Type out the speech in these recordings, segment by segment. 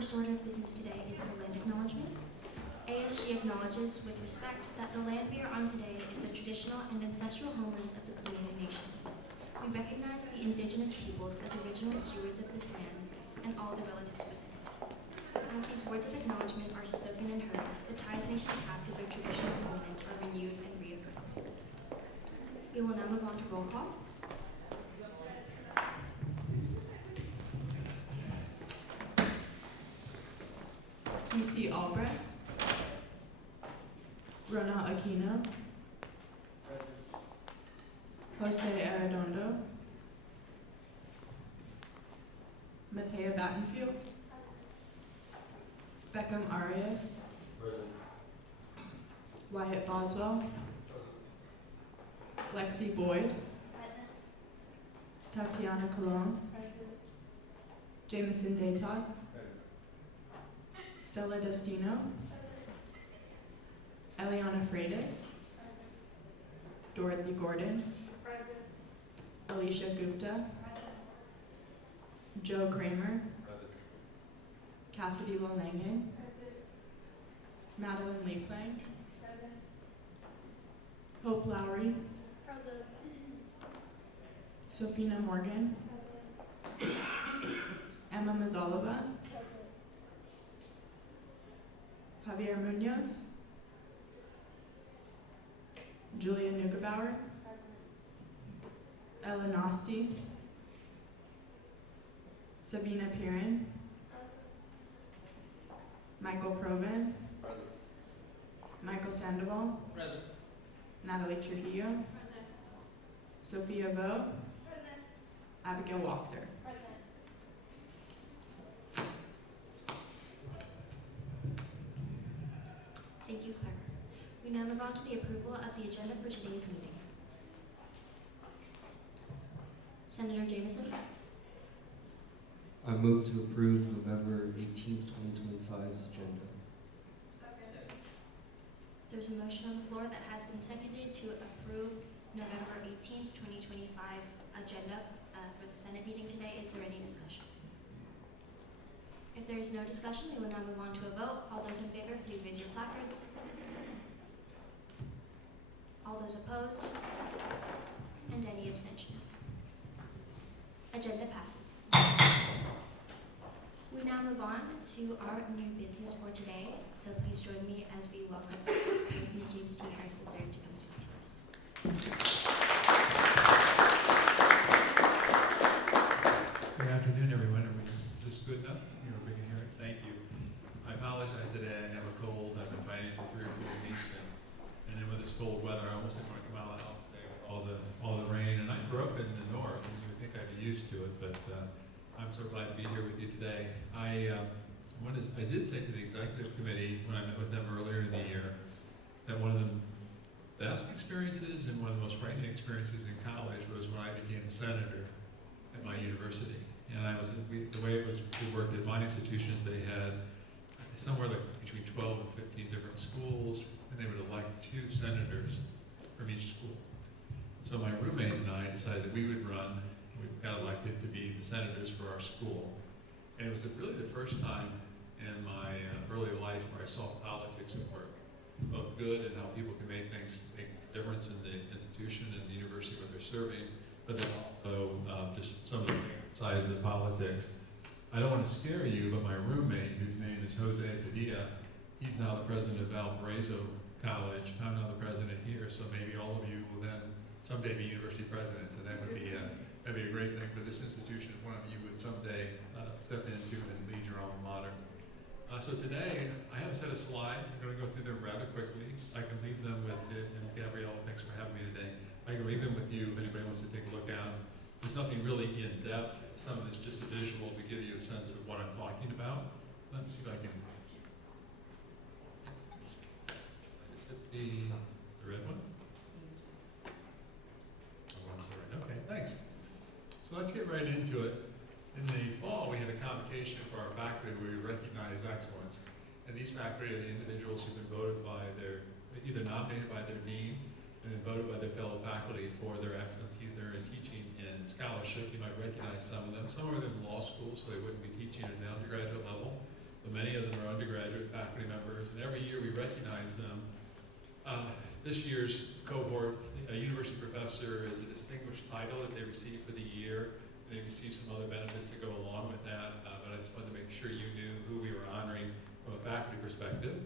first order of business today is the land acknowledgement. ASG acknowledges with respect that the land we are on today is the traditional and ancestral homelands of the Canadian nation. We recognize the Indigenous peoples as original stewards of this land and all the relatives with them. As these words of acknowledgement are spoken and heard, the ties nations have to their traditional homelands are renewed and reaffirmed. We will now move on to roll call. C.C. Albrecht, Rona Aquino, Jose Arredondo, Matea Battenfield, Beckham Arias, Wyatt Boswell, Lexi Boyd, Tatiana Colon, Jameson Daytod, Stella Destino, Eliana Freitas, Dorothy Gordon, Alicia Gupta, Joe Kramer, Cassidy Lolangan, Madeline Leaflang, Hope Lowry, Sophina Morgan, Emma Mazalova, Javier Munoz, Julia Neugebauer, Ella Nosti, Sabina Piran, Michael Proven, Michael Sandoval, Present. Natalie Trujillo, Present. Sophia Vo, Present. Abigail Wachter. Present. Thank you, Clara. We now move on to the approval of the agenda for today's meeting. Senator Jameson, I move to approve November 18th, 2025's agenda. there's a motion on the floor that has been seconded to approve November 18th, 2025's agenda for the Senate meeting today. Is there any discussion? If there is no discussion, we will now move on to a vote. All those in favor, please raise your placards. All those opposed? And any abstentions? Agenda passes. We now move on to our new business for today. So please join me as we welcome President James T. Harris III to come speak to us. Good afternoon, everyone. Is this good enough? We can hear it. Thank you. I apologize today. I have a cold. I've been fighting for 3 or 4 weeks, and then with this cold weather, I almost didn't want to come out of the house today with all the rain. And I grew up in the north, and you would think I'd be used to it, but I'm so glad to be here with you today. I did say to the executive committee when I met with them earlier in the year that one of the best experiences and one of the most frightening experiences in college was when I became a senator at my university. And the way we worked at my institutions, they had somewhere like between 12 and 15 different schools, and they would elect 2 senators from each school. So my roommate and I decided that we would run. We got elected to be the senators for our school. And it was really the first time in my early life where I saw politics at work, both good and how people can make a difference in the institution and the university where they're serving, but then also just some of the sides of politics. I don't want to scare you, but my roommate, whose name is Jose Padilla, he's now the president of Valparaiso College. I'm now the president here, so maybe all of you will then someday be university presidents, and that'd be a great thing for this institution if one of you would someday step into and lead your alma mater. So today, I have a set of slides. I'm going to go through them rather quickly. I can leave them with, and Gabrielle, thanks for having me today. I can leave them with you if anybody wants to take a look at them. There's nothing really in depth. Some of it's just a visual to give you a sense of what I'm talking about. Let me see if I can. Is it the red one? Okay, thanks. So let's get right into it. In the fall, we had a convocation for our faculty where we recognize excellence. And these faculty are the individuals who've been voted by either nominated by their dean and then voted by their fellow faculty for their excellence, either in teaching and scholarship. You might recognize some of them. Some are in law school, so they wouldn't be teaching at an undergraduate level. but many of them are undergraduate faculty members, and every year we recognize them. This year's cohort, a university professor, is a distinguished title that they receive for the year. They receive some other benefits to go along with that, but I just wanted to make sure you knew who we were honoring from a faculty perspective.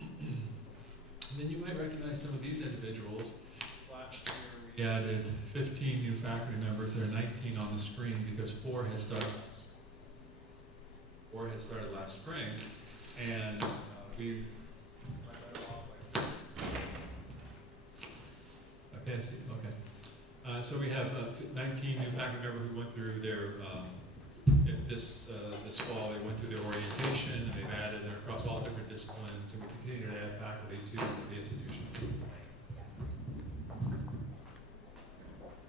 And then you might recognize some of these individuals. Last year we added 15 new faculty members. There are 19 on the screen because four had started last spring, and we. I can't see. Okay. So we have 19 new faculty members who went through their this fall. They went through their orientation, and they've added. They're across all different disciplines, and we continue to add faculty to the institution.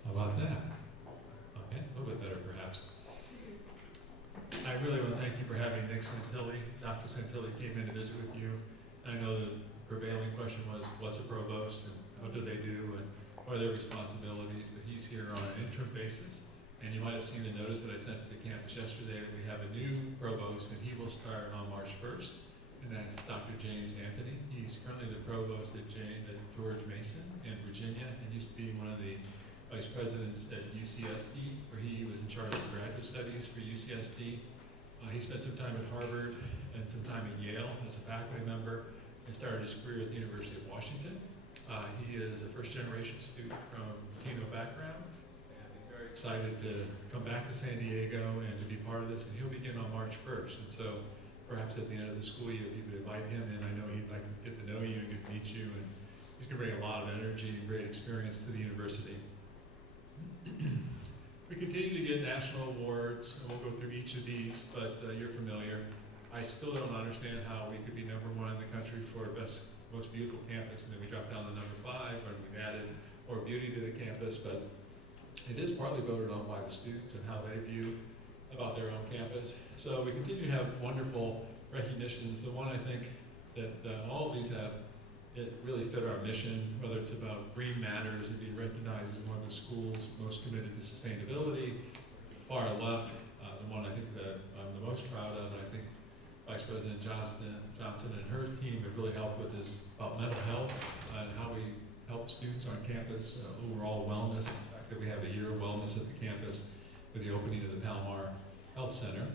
How about that? Okay, a little bit better perhaps. I really want to thank you for having Nick Santilli. Dr. Santilli came in to visit with you. I know the prevailing question was, what's a provost and what do they do and what are their responsibilities? But he's here on an interim basis. And you might have seen the notice that I sent to the campus yesterday that we have a new provost, and he will start on March 1st. And that's Dr. James Anthony. He's currently the provost at George Mason in Virginia, and used to be one of the vice presidents at UCSD, where he was in charge of graduate studies for UCSD. He spent some time at Harvard and some time at Yale as a faculty member, and started his career at the University of Washington. He is a first-generation student from Latino background, and he's very excited to come back to San Diego and to be part of this, and he'll begin on March 1st. And so perhaps at the end of the school year, you could invite him in. I know he'd like to get to know you and get to meet you, and he's going to bring a lot of energy and great experience to the university. We continue to get national awards, and we'll go through each of these, but you're familiar. I still don't understand how we could be #1 in the country for best, most beautiful campus, and then we dropped down to #5, and we've added more beauty to the campus, but it is partly voted on by the students and how they view about their own campus. So we continue to have wonderful recognitions. The one I think that all of these have, it really fit our mission, whether it's about Green Matters and being recognized as one of the schools most committed to sustainability. Far left, the one I think that I'm the most proud of, and I think Vice President Johnson and her team have really helped with, is about mental health and how we help students on campus, overall wellness. The fact that we have a year of wellness at the campus with the opening of the Palomar Health Center.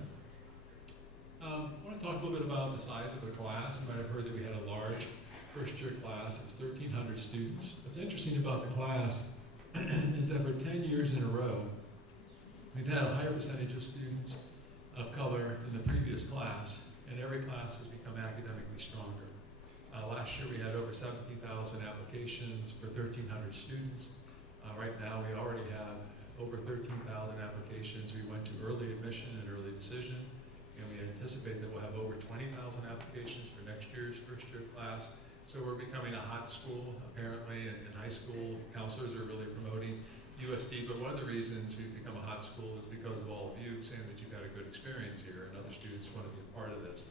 I want to talk a little bit about the size of the class. You might have heard that we had a large first-year class. It was 1,300 students. What's interesting about the class is that for 10 years in a row, we've had a higher percentage of students of color in the previous class, and every class has become academically stronger. Last year we had over 17,000 applications for 1,300 students. Right now we already have over 13,000 applications. We went to early admission and early decision, and we anticipate that we'll have over 20,000 applications for next year's first-year class. So we're becoming a hot school, apparently, and high school counselors are really promoting USD. But one of the reasons we've become a hot school is because of all of you saying that you've had a good experience here, and other students want to be a part of this.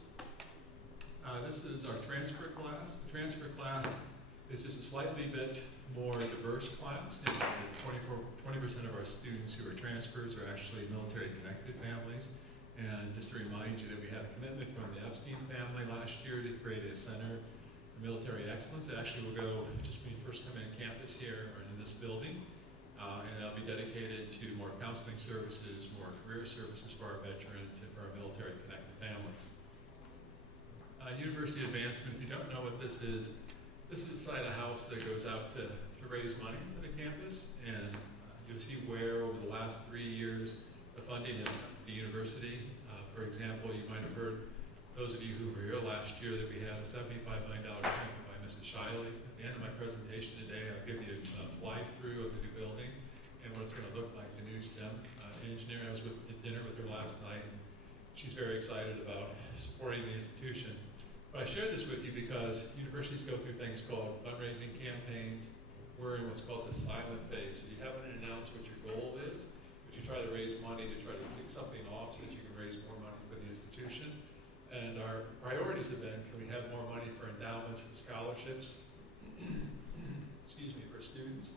This is our transfer class. The transfer class is just a slightly bit more diverse class. 20% of our students who are transfers are actually military-connected families. And just to remind you that we had a commitment from the Epstein family last year to create a center for military excellence. It actually will go just when you first come in campus here or in this building. And that'll be dedicated to more counseling services, more career services for our veterans and for our military-connected families. University advancement, if you don't know what this is the side of the house that goes out to raise money for the campus. And you'll see where over the last 3 years the funding has come to the university. For example, you might have heard, those of you who were here last year, that we had a $75 million grant by Mrs. Shiley. At the end of my presentation today, I'll give you a fly-through of the new building and what it's going to look like, the new STEM engineer. I was at dinner with her last night. She's very excited about supporting the institution. But I share this with you because universities go through things called fundraising campaigns. We're in what's called the silent phase. So you haven't announced what your goal is, but you try to raise money to try to kick something off so that you can raise more money for the institution. And our priorities have been, can we have more money for endowments, for scholarships, excuse me, for students?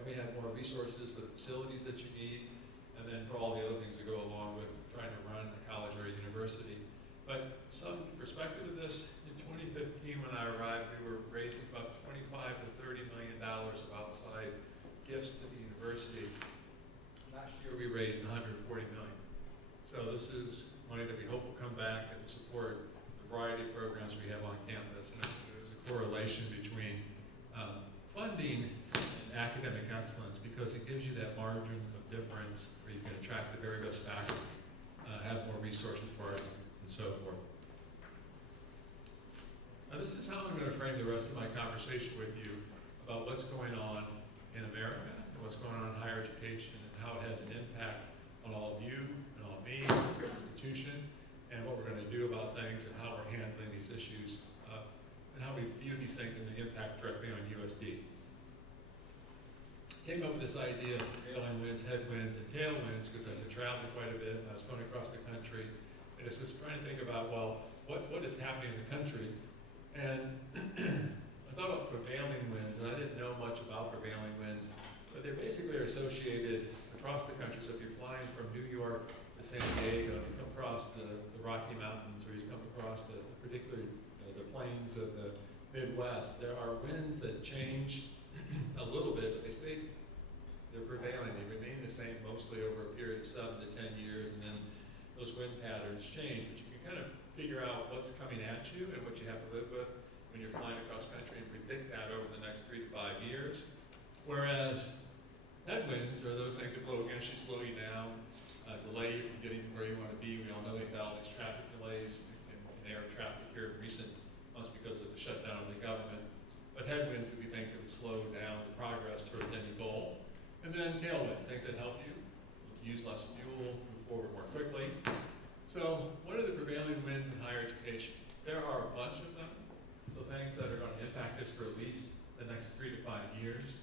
Can we have more resources for the facilities that you need? And then for all the other things that go along with trying to run a college or a university. But we raised $140 million. So this is money that we hope will come back and support the variety of programs we have on campus. And there's a correlation between funding and academic excellence, because it gives you that margin of difference where you can attract the very best faculty, have more resources for it, and so forth. Now this is how I'm going to frame the rest of my conversation with you about what's going on in America and what's going on in higher education and how it has an impact on all of you and all of me, the institution, and what we're going to do about things and how we're handling these issues and how we view these things and the impact directly on USD. Came up with this idea of prevailing winds, headwinds, and tailwinds because I've been traveling quite a bit and I was going across the country and just was trying to think about, well, what is happening in the country? And I thought about prevailing winds, and I didn't know much about prevailing winds, but they basically are associated across the country. So if you're flying from New York to San Diego, you come across the Rocky Mountains, or you come across the particular the plains of the Midwest, there are winds that change a little bit, but they're prevailing. They remain the same mostly over a period of 7 to 10 years, and then those wind patterns change. But you can kind of figure out what's coming at you and what you have to live with when you're flying across country and predict that over the next 3 to 5 years. Whereas headwinds are those things that blow against you, slow you down, delay you from getting to where you want to be. We all know they've got all these traffic delays in air traffic here in recent months because of the shutdown of the government. But headwinds would be things that would slow down the progress towards any goal. And then tailwinds, things that help you use less fuel, move forward more quickly. So what are the prevailing winds in higher education? There are a bunch of them. So things that are going to impact us for at least the next 3 to 5 years.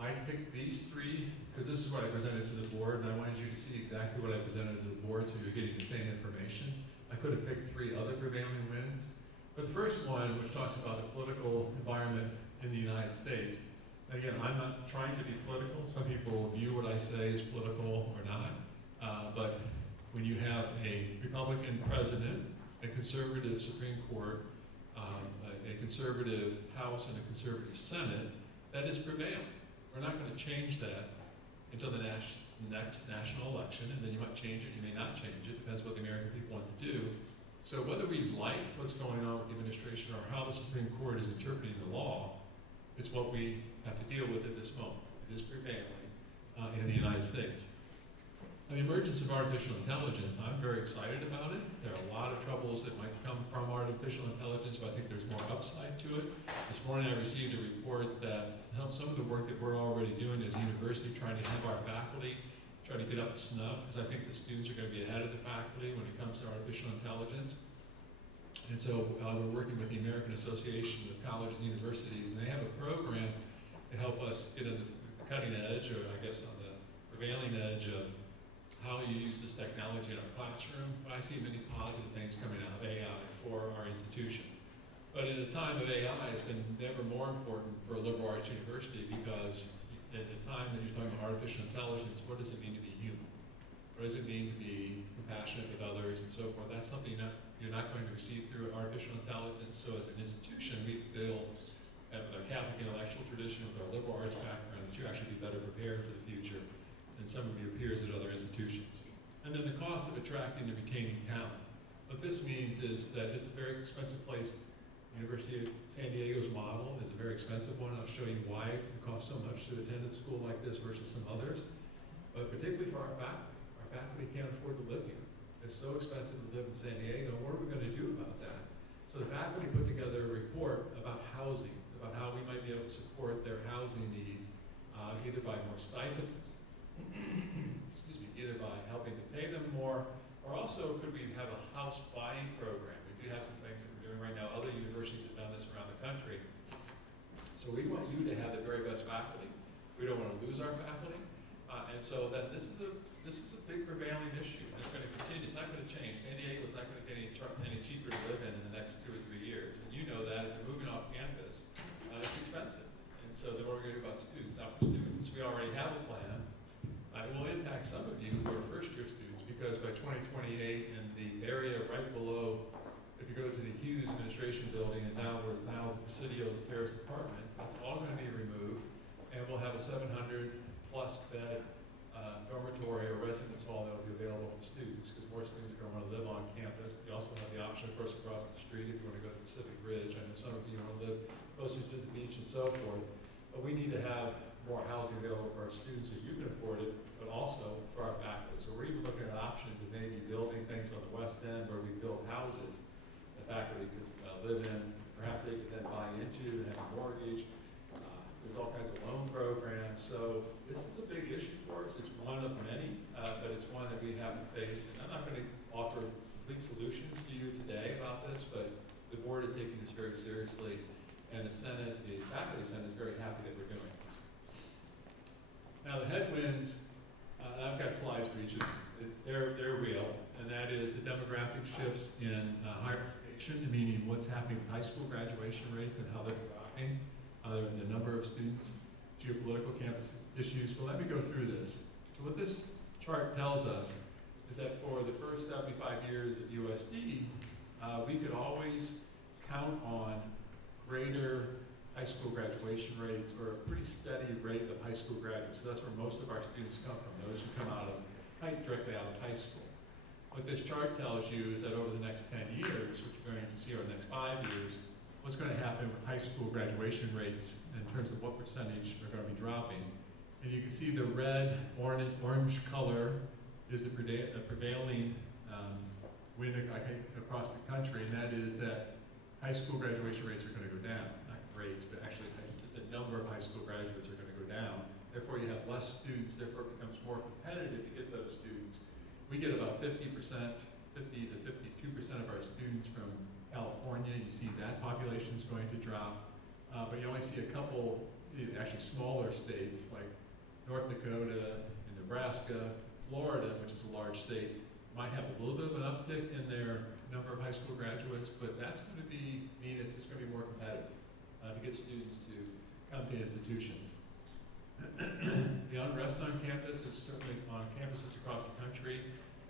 I picked these 3 because this is what I presented to the board, and I wanted you to see exactly what I presented to the board so you're getting the same information. I could have picked 3 other prevailing winds. But the first one, which talks about the political environment in the United States, again, I'm not trying to be political. Some people view what I say as political or not. But when you have a Republican president, a conservative Supreme Court, a conservative House, and a conservative Senate, that is prevailing. We're not going to change that until the next national election, and then you might change it, you may not change it, depends what the American people want to do. So whether we like what's going on with the administration or how the Supreme Court is interpreting the law, it's what we have to deal with at this moment. It is prevailing in the United States. And the emergence of artificial intelligence, I'm very excited about it. There are a lot of troubles that might come from artificial intelligence, but I think there's more upside to it. This morning I received a report that some of the work that we're already doing as a university, trying to have our faculty try to get up to snuff, because I think the students are going to be ahead of the faculty when it comes to artificial intelligence. And so we're working with the American Association of Colleges and Universities, and they have a program to help us get on the cutting edge, or I guess on the prevailing edge of how you use this technology in our classroom. But I see many positive things coming out of AI for our institution. But in a time of AI, it's been never more important for a liberal arts university, because at the time that you're talking about artificial intelligence, what does it mean to be human? What does it mean to be compassionate with others and so forth? That's something that you're not going to receive through artificial intelligence. So as an institution, we feel that with our Catholic intellectual tradition, with our liberal arts background, that you actually be better prepared for the future than some of your peers at other institutions. And then the cost of attracting and retaining talent. What this means is that it's a very expensive place. University of San Diego's model is a very expensive one. I'll show you why it costs so much to attend a school like this versus some others. But particularly for our faculty can't afford to live here. It's so expensive to live in San Diego. What are we going to do about that? So the faculty put together a report about housing, about how we might be able to support their housing needs, either by more stipends, excuse me, either by helping to pay them more, or also could we have a house buying program? We do have some things that we're doing right now. Other universities have done this around the country. So we want you to have the very best faculty. We don't want to lose our faculty. And so that this is a big prevailing issue. And it's going to continue. It's not going to change. San Diego is not going to get any cheaper to live in the next 2 or 3 years. And you know that if you're moving off campus, it's expensive. And so then what are we going to do about students? Now for students, we already have a plan. It will impact some of you who are first-year students, because by 2028, in the area right below, if you go to the Hughes Administration Building, and now the Presidio Terrace Apartments, that's all going to be removed, and we'll have a 700-plus bed dormitory or residence hall that will be available for students, because more students are going to want to live on campus. They also have the option, of course, across the street if you want to go to Pacific Ridge. I know some of you want to live closer to the beach and so forth, but we need to have more housing available for our students so you can afford it, but also for our faculty. So we're even looking at options of maybe building things on the west end where we build houses the faculty could live in, perhaps they could then buy into and have a mortgage. There's all kinds of loan programs, so this is a big issue for us. It's one of many, but it's one that we have to face. And I'm not going to offer complete solutions to you today about this, but the board is taking this very seriously, and the Senate, the faculty Senate, is very happy that we're doing this. Now the headwinds, I've got slides for each of these. They're real, and that is the demographic shifts in higher education, meaning what's happening with high school graduation rates and how they're dropping. The number of students, geopolitical campus issues. But let me go through this. So what this chart tells us is that for the first 75 years of USD, we could always count on greater high school graduation rates or a pretty steady rate of high school graduates. So that's where most of our students come from, those who come out of directly out of high school. What this chart tells you is that over the next 10 years, which you're going to see over the next 5 years, what's going to happen with high school graduation rates in terms of what percentage are going to be dropping. And you can see the red, orange color is the prevailing wind across the country, and that is that high school graduation rates are going to go down. Not rates, but actually just the number of high school graduates are going to go down. Therefore, you have less students, therefore it becomes more competitive to get those students. We get about 50% to 52% of our students from California. You see that population is going to drop, but you only see a couple, actually smaller states like North Dakota and Nebraska, Florida, which is a large state, might have a little bit of an uptick in their number of high school graduates, but that's going to mean it's just going to be more competitive to get students to come to institutions. The unrest on campus is certainly on campuses across the country.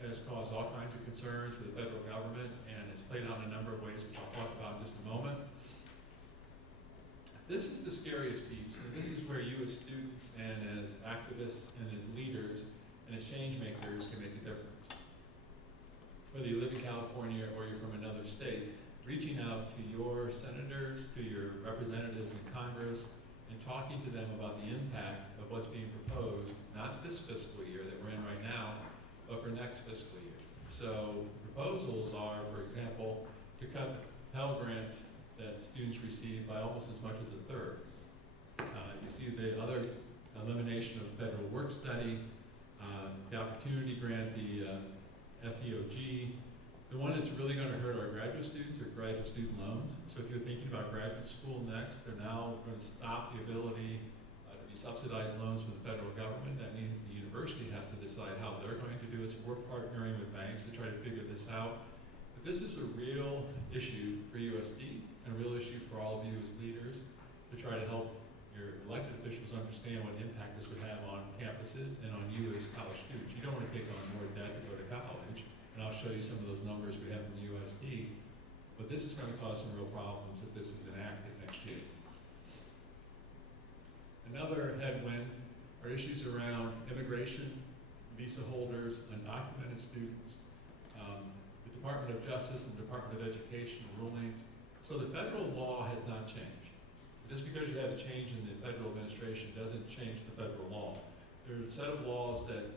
It has caused all kinds of concerns for the federal government, and it's played out in a number of ways, which I'll talk about in just a moment. This is the scariest piece, and this is where you as students and as activists and as leaders and as change makers can make a difference. Whether you live in California or you're from another state, reaching out to your senators, to your representatives in Congress, and talking to them about the impact of what's being proposed, not this fiscal year that we're in right now, but for next fiscal year. So proposals are, for example, to cut the Pell Grant that students receive by almost as much as a third. You see the other elimination of federal work study, the opportunity grant, the SEOG. The one that's really going to hurt our graduate students are graduate student loans. So if you're thinking about graduate school next, they're now going to stop the ability to be subsidized loans from the federal government. That means the university has to decide how they're going to do it. So we're partnering with banks to try to figure this out. But this is a real issue for USD and a real issue for all of you as leaders to try to help your elected officials understand what impact this would have on campuses and on you as college students. You don't want to take on more debt to go to college, and I'll show you some of those numbers we have from the USD, but this is going to cause some real problems if this is enacted next year. Another headwind are issues around immigration, visa holders, undocumented students, the Department of Justice and Department of Education rulings. So the federal law has not changed. Just because you had a change in the federal administration doesn't change the federal law. There are a set of laws that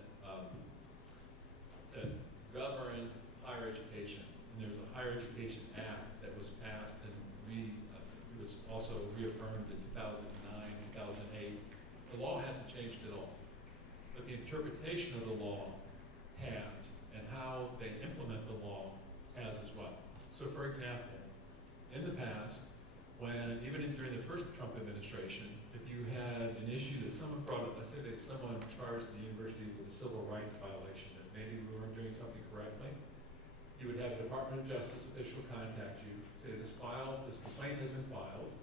govern higher education. And there's a Higher Education Act that was passed and it was also reaffirmed in 2009, 2008. The law hasn't changed at all. But the interpretation of the law has, and how they implement the law has as well. So for example, in the past, during the first Trump administration, if you had an issue that someone brought up, let's say that someone charged the university with a civil rights violation, that maybe we weren't doing something correctly, you would have a Department of Justice official contact you, say this complaint has been filed,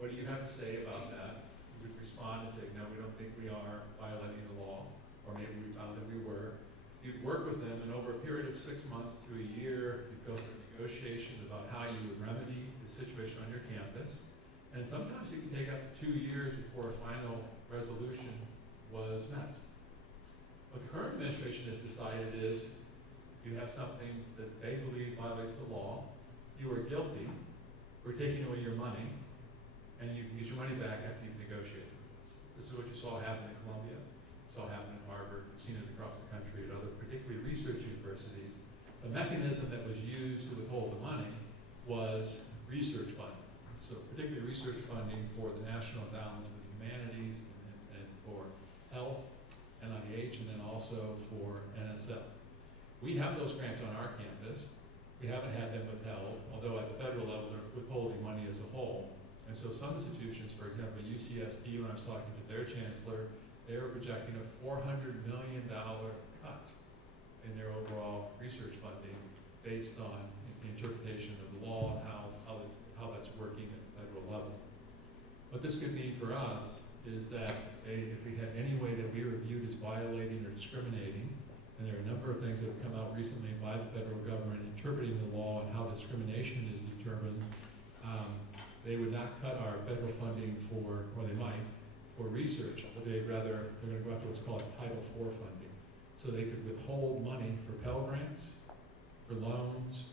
what do you have to say about that? You would respond and say, no, we don't think we are violating the law, or maybe we found that we were. You'd work with them, and over a period of 6 months to a year, you'd go through negotiation about how you would remedy the situation on your campus. And sometimes it can take up to 2 years before a final resolution was met. What the current administration has decided is you have something that they believe violates the law, you are guilty, we're taking away your money, and you can get your money back after you've negotiated with us. This is what you saw happen in Columbia, saw happen in Harvard, you've seen it across the country at other, particularly research universities. The mechanism that was used to withhold the money was research funding. So particularly research funding for the National Endowment for the Humanities and for health, NIH, and then also for NSF. We have those grants on our campus. We haven't had them withheld, although at the federal level they're withholding money as a whole. And so some institutions, for example, UCSD, when I was talking to their chancellor, they were projecting a $400 million cut in their overall research funding based on the interpretation of the law and how that's working at the federal level. What this could mean for us is that if we had any way that we were viewed as violating or discriminating, and there are a number of things that have come out recently by the federal government interpreting the law and how discrimination is determined, they would not cut our federal funding for, or they might, for research, but they're going to go after what's called Title IV funding. So they could withhold money for Pell Grants, for loans,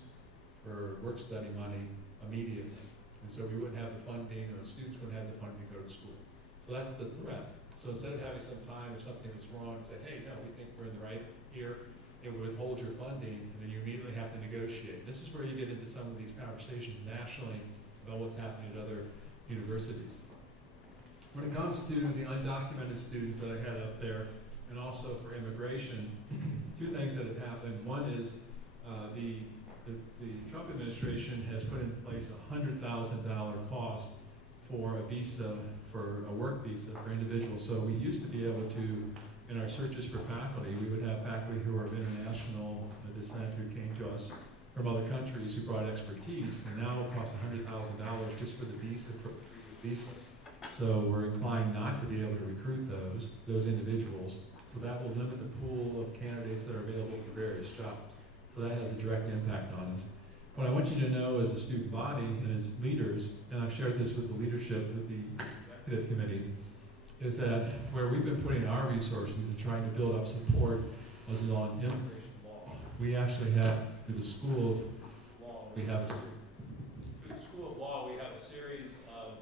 for work study money immediately. And so we wouldn't have the funding, or the students wouldn't have the funding to go to school. So that's the threat. So instead of having some time if something was wrong, say, hey, no, we think we're in the right here, it would withhold your funding, and then you immediately have to negotiate. This is where you get into some of these conversations nationally about what's happening at other universities. When it comes to the undocumented students that I had up there, and also for immigration, two things that have happened. One is the Trump administration has put in place a $100,000 cost for a visa, for a work visa for individuals. So we used to be able to, in our searches for faculty, we would have faculty who are of international descent who came to us from other countries who brought expertise, and now it costs $100,000 just for the visa. So we're inclined not to be able to recruit those individuals. So that will limit the pool of candidates that are available for various jobs. So that has a direct impact on us. What I want you to know as a student body and as leaders, and I've shared this with the leadership of the executive committee, is that where we've been putting our resources and trying to build up support was on immigration law. We actually have, through the School of Law, we have a series of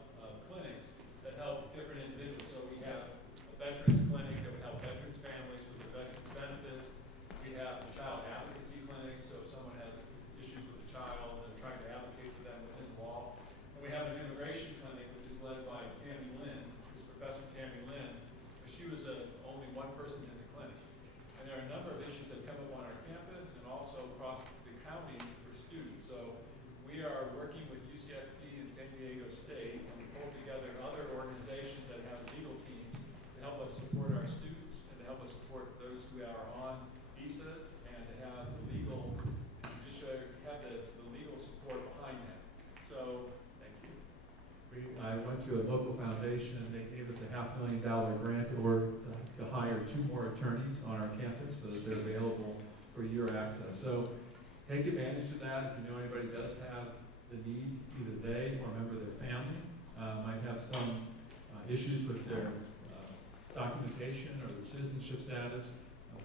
clinics that help different individuals. So we have a veterans clinic that would help veterans families with their veterans benefits. We have a child advocacy clinic, so if someone has issues with a child and trying to advocate for them within the law. And we have an immigration clinic which is led by Tammy Lynn, who's Professor Tammy Lynn. She was only one person in the clinic. And there are a number of issues that come up on our campus and also across the county for students. So we are working with UCSD and San Diego State, and we pull together other organizations that have legal teams to help us support our students and to help us support those who are on visas and to have the legal, just have the legal support behind that. So, thank you. I went to a local foundation and they gave us a $500,000 grant to hire 2 more attorneys on our campus so that they're available for year access. So take advantage of that. If you know anybody does have the need, either they or a member of their family might have some issues with their documentation or their citizenship status.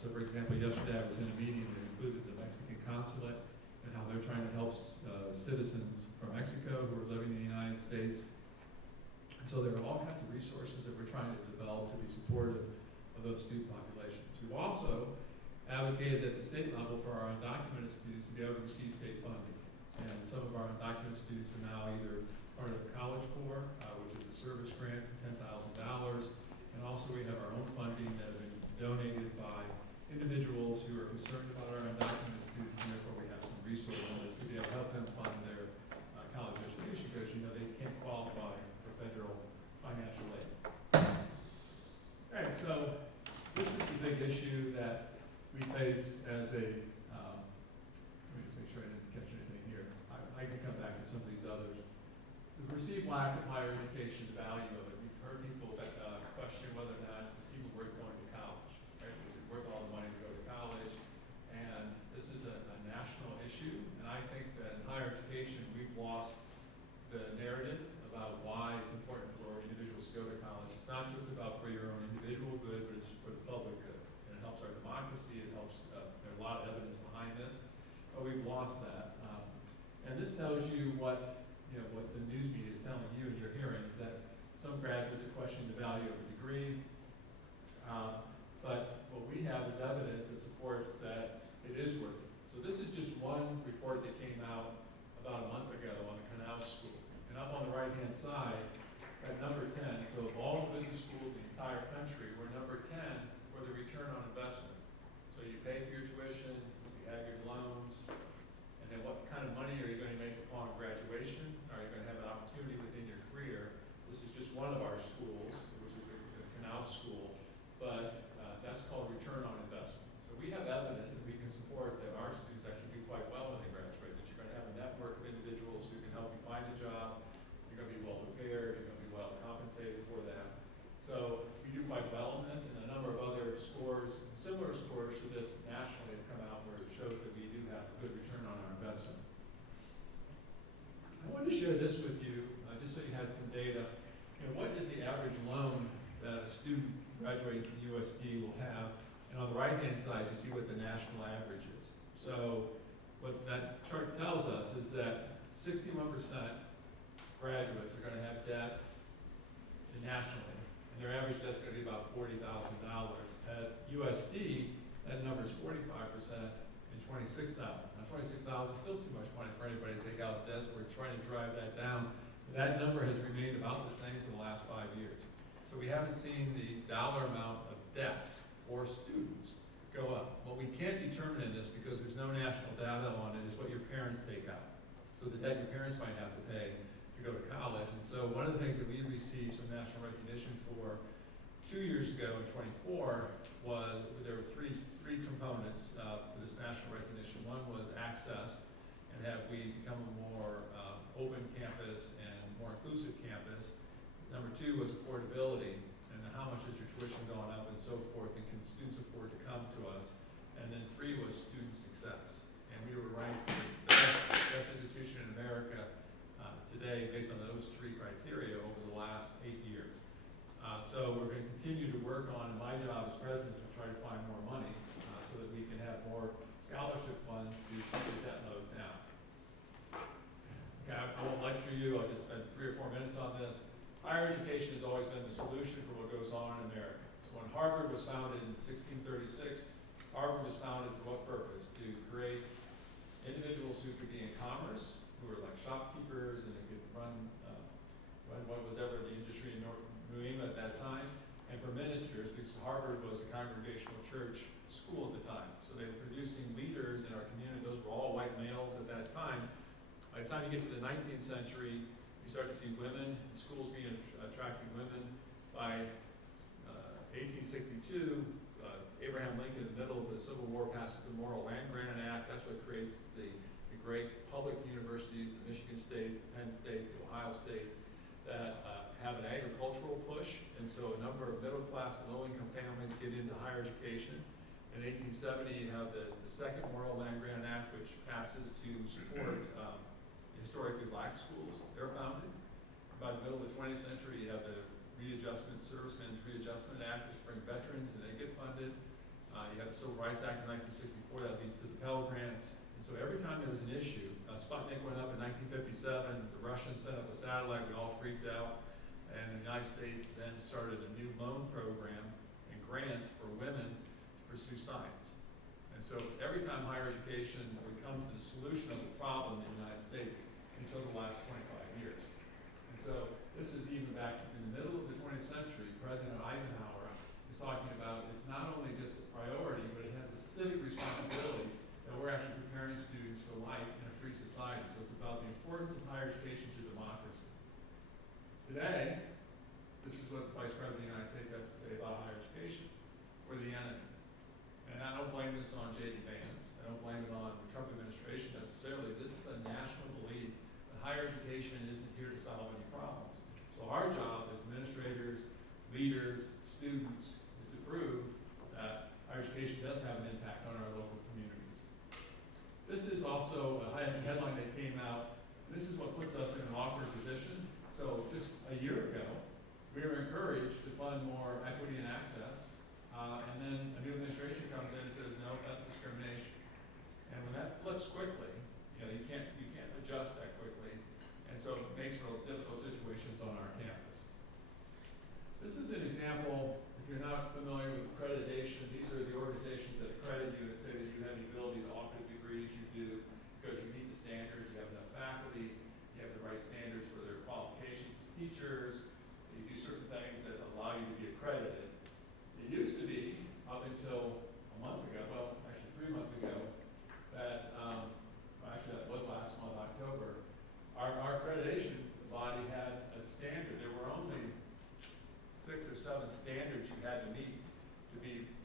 So for example, yesterday I was in a meeting that included the Mexican consulate and how they're trying to help citizens from Mexico who are living in the United States. And so there are all kinds of resources that we're trying to develop to be supportive of those student populations. We've also advocated at the state level for our undocumented students to be able to receive state funding. And some of our undocumented students are now either part of the College Corps, which is a service grant for $10,000, and also we have our own funding that have been donated by individuals who are concerned about our undocumented students, and therefore we have some resources to be able to help them fund their college education because they can't qualify for federal financial aid. Okay, so this is the big issue that we face as a, let me just make sure I didn't catch anything here. I can come back to some of these others. The perceived lack of higher education, the value of it. We've heard people question whether or not it's even worth going to college. Right? Is it worth all the money to go to college? And this is a national issue, and I think that in higher education we've lost the narrative about why it's important for individuals to go to college. It's not just about for your own individual good, but it's for the public good, and it helps our democracy. democracy. It helps, there's a lot of evidence behind this, but we've lost that. And this tells you what, what the news media is telling you and you're hearing, is that some graduates are questioning the value of a degree. But what we have is evidence that supports that it is working. So this is just one report that came out about a month ago on the Canal School. And up on the right-hand side, at number 10, so of all the business schools in the entire country, we're number 10 for the return on investment. So you pay for your tuition, you have your loans, and then what kind of money are you going to make upon graduation? Are you going to have an opportunity within your career? This is just one of our schools, which is the Canal School, but that's called return on investment. So we have evidence that we can support that our students actually do quite well when they graduate, that you're going to have a network of individuals who can help you find a job, you're going to be well prepared, you're going to be well compensated for that. So we do quite well in this, and a number of other scores, similar scores to this nationally have come out where it shows that we do have a good return on our investment. I wanted to share this with you, just so you had some data. What is the average loan that a student graduating from USD will have? And on the right-hand side, you see what the national average is. So what that chart tells us is that 61% graduates are going to have debt nationally, and their average debt's going to be about $40,000. At USD, that number is 45% and $26,000. Now, $26,000 is still too much money for anybody to take out debt, so we're trying to drive that down. That number has remained about the same for the last 5 years. So we haven't seen the dollar amount of debt for students go up. What we can't determine in this, because there's no national data on it, is what your parents take out. So the debt your parents might have to pay to go to college. And so one of the things that we received some national recognition for 2 years ago in '24 was there were three components for this national recognition. One was access, and have we become a more open campus and more inclusive campus. Number 2 was affordability, and how much has your tuition gone up and so forth, and can students afford to come to us? And then 3 was student success, and we were ranked the best institution in America today based on those 3 criteria over the last 8 years. So we're going to continue to work on, and my job as president is to try to find more money so that we can have more scholarship funds to keep the debt load down. Okay, I won't lecture you, I'll just spend 3 or 4 minutes on this. Higher education has always been the solution for what goes on in America. So when Harvard was founded in 1636, Harvard was founded for what purpose? To create individuals who could be in commerce, who were like shopkeepers, and they could run what was ever the industry in New England at that time, and for ministers, because Harvard was a congregational church school at the time. So they were producing leaders in our community. Those were all white males at that time. By the time you get to the 19th century, you start to see women, schools being attracting women. By 1862, Abraham Lincoln, in the middle of the Civil War, passes the Morrill Land-Grant Act. That's what creates the great public universities, the Michigan States, the Penn States, the Ohio States, that have an agricultural push. And so a number of middle-class and low-income families get into higher education. In 1870, you have the second Morrill Land-Grant Act, which passes to support historically black schools. They're founded. By the middle of the 20th century, you have the Servicemen's Readjustment Act, which bring veterans, and they get funded. You have the Civil Rights Act in 1964, that leads to the Pell Grants. And so every time there was an issue, Sputnik went up in 1957, the Russians sent up a satellite, we all freaked out, and the United States then started a new loan program and grants for women to pursue science. And so every time higher education would come to the solution of the problem in the United States, until the last 25 years. And so this is even back in the middle of the 20th century, President Eisenhower is talking about it's not only just a priority, but it has a civic responsibility that we're actually preparing students for life in a free society. So it's about the importance of higher education to democracy. Today, this is what the Vice President of the United States has to say about higher education. We're the enemy. And I don't blame this on J.D. Vance. I don't blame it on the Trump administration necessarily. This is a national belief that higher education isn't here to solve any problems. So our job as administrators, leaders, students, is to prove that higher education does have an impact on our local communities. This is also a headline that came out. This is what puts us in an awkward position. So just a year ago, we were encouraged to fund more equity and access And then a new administration comes in and says, no, that's discrimination. And when that flips quickly, you can't adjust that quickly. And so it makes for difficult situations on our campus. This is an example, if you're not familiar with accreditation, these are the organizations that accredit you and say that you have the ability to offer the degrees you do because you meet the standards, you have enough faculty, you have the right standards for their qualifications as teachers, you do certain things that allow you to be accredited. It used to be, up until a month ago, well, actually 3 months ago, that, actually that was last month, October, our accreditation body had a standard. There were only 6 or 7 standards you had to meet to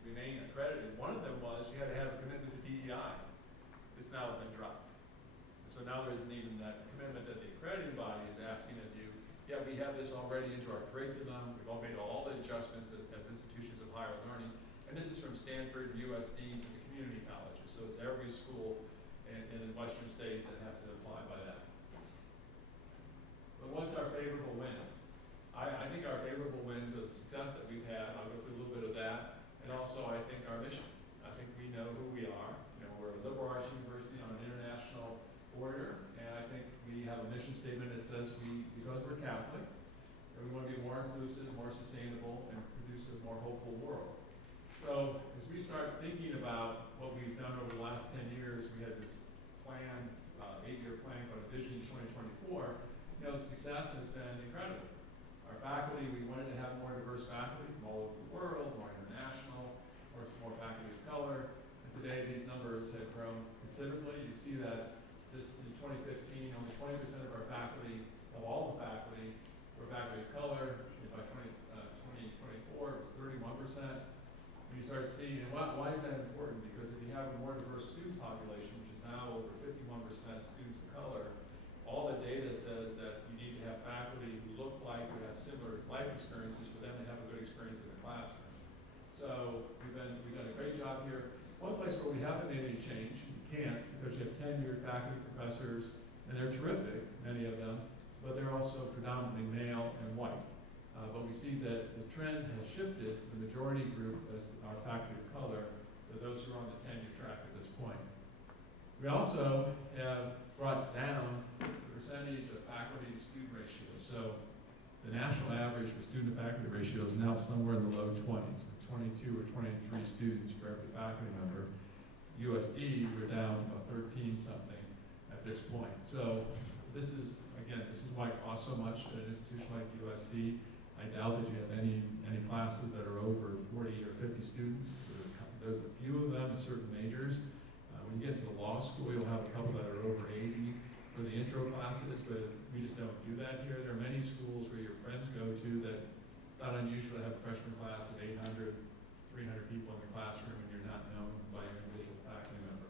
remain accredited. One of them was you had to have a commitment to DEI. It's now been dropped. So now there isn't even that commitment that the accrediting body is asking of you. Yeah, we have this already into our curriculum. We've all made all the adjustments as institutions of higher learning. And this is from Stanford, USD, to the community colleges. So it's every school in the Western states that has to apply by that. But what's our favorable wins? I think our favorable wins are the success that we've had. I'll go through a little bit of that. And also, I think our mission. I think we know who we are. We're a liberal arts university on an international order. And I think we have a mission statement that says because we're Catholic, that we want to be more inclusive, more sustainable, and produce a more hopeful world. So as we start thinking about what we've done over the last 10 years, we had this plan, 8-year plan called Vision 2024. The success has been incredible. Our faculty, we wanted to have more diverse faculty from all over the world, more international, more faculty of color. And today these numbers have grown considerably. You see that just in 2015, only 20% of our faculty, of all the faculty, were faculty of color. And by 2024, it was 31%. When you start seeing, and why is that important? Because if you have a more diverse student population, which is now over 51% students of color, all the data says that you need to have faculty who look like, who have similar life experiences for them to have a good experience in the classroom. So we've done a great job here. One place where we haven't made any change, you can't, because you have tenured faculty professors, and they're terrific, many of them, but they're also predominantly male and white. But we see that the trend has shifted to the majority group as our faculty of color, for those who are on the tenure track at this point. We also have brought down the percentage of faculty to student ratio. So the national average for student to faculty ratio is now somewhere in the low 20s, 22 or 23 students for every faculty member. USD, we're down about 13 something at this point. So this is why it costs so much at an institution like USD. I doubt that you have any classes that are over 40 or 50 students. There's a few of them in certain majors. When you get to the law school, you'll have a couple that are over 80 for the intro classes, but we just don't do that here. There are many schools where your friends go to that it's not unusual to have a freshman class of 800, 300 people in the classroom and you're not known by your individual faculty member.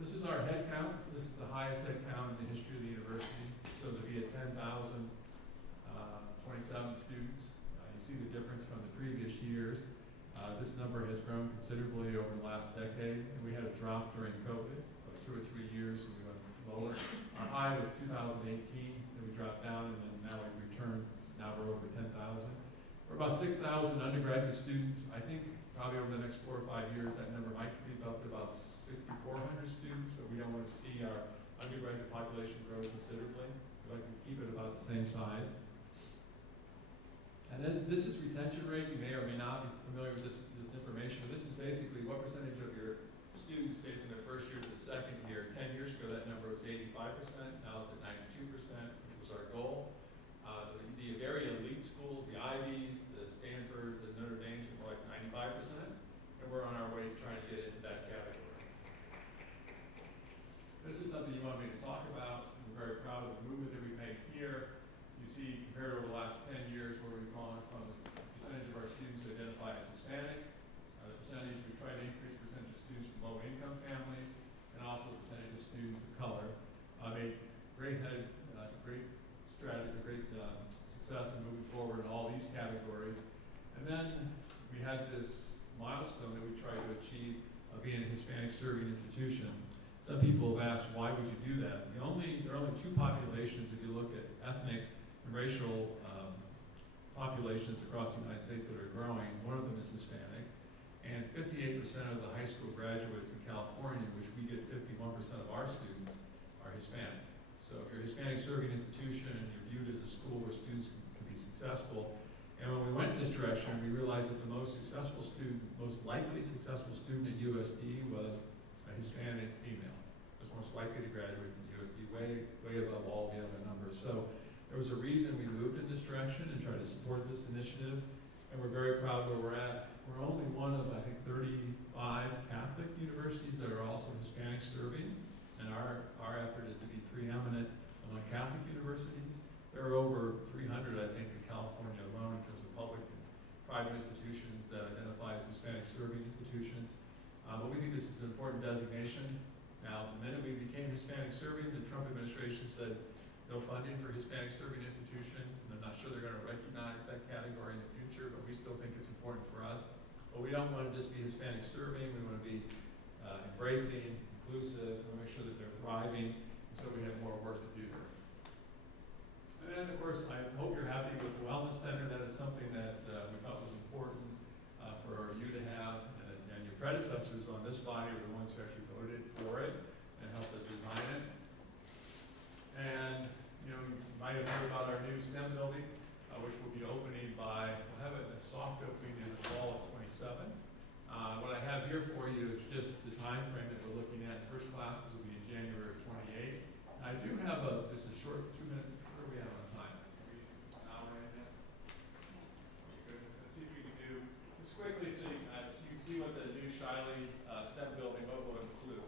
This is our head count. This is the highest head count in the history of the university. So to be at 10,000, 27 students. You see the difference from the previous years. This number has grown considerably over the last decade, and we had a drop during COVID of 2 or 3 years, and we went lower. Our high was 2018, then we dropped down, and then now we've returned. Now we're over 10,000. We're about 6,000 undergraduate students. I think probably over the next 4 or 5 years, that number might creep up to about 6,400 students, but we don't want to see our undergraduate population grow considerably. We'd like to keep it about the same size. And this is retention rate. You may or may not be familiar with this information, but this is basically what percentage of your students stay from their first year to the second year. 10 years ago, that number was 85%. Now it's at 92%, which was our goal. The very elite schools, the Ivies, the Stanfords, the Notre Dames, are more like 95%, and we're on our way to trying to get into that category. This is something you want me to talk about. I'm very proud of the movement that we've made here. You see, compared over the last 10 years, where we've gone from the percentage of our students who identify as Hispanic, the percentage, we try to increase the percentage of students from low-income families, and also the percentage of students of color. Made great strategy, great success in moving forward in all these categories. And then we had this milestone that we tried to achieve of being a Hispanic serving institution. Some people have asked, why would you do that? There are only 2 populations, if you look at ethnic and racial populations across the United States that are growing. One of them is Hispanic. And 58% of the high school graduates in California, which we get 51% of our students, are Hispanic. So if you're a Hispanic serving institution, you're viewed as a school where students can be successful. And when we went in this direction, we realized that the most likely successful student at USD was a Hispanic female. Was most likely to graduate from USD, way above all the other numbers. So there was a reason we moved in this direction and tried to support this initiative, and we're very proud where we're at. We're only one of, I think, 35 Catholic universities that are also Hispanic serving, and our effort is to be preeminent among Catholic universities. There are over 300, I think, in California alone in terms of public and private institutions that identify as Hispanic serving institutions. But we think this is an important designation. Now, the minute we became Hispanic serving, the Trump administration said no funding for Hispanic serving institutions, and they're not sure they're going to recognize that category in the future, but we still think it's important for us. But we don't want to just be Hispanic serving, we want to be embracing, inclusive, we want to make sure that they're thriving, so we have more work to do there. And then, of course, I hope you're happy with the Wellness Center. That is something that we thought was important for you to have, and your predecessors on this body are the ones who actually voted for it and helped us design it. And, you know, you might have heard about our new STEM building, which will be opening we'll have it in a soft opening in the fall of 27. What I have here for you is just the time frame that we're looking at. First classes will be in January of 28. I do have just a short 2-minute, what are we at on time? Are we an hour and a half? Okay, good. Let's see if we can do, just quickly so you can see what the new Shiley STEM building, what will include.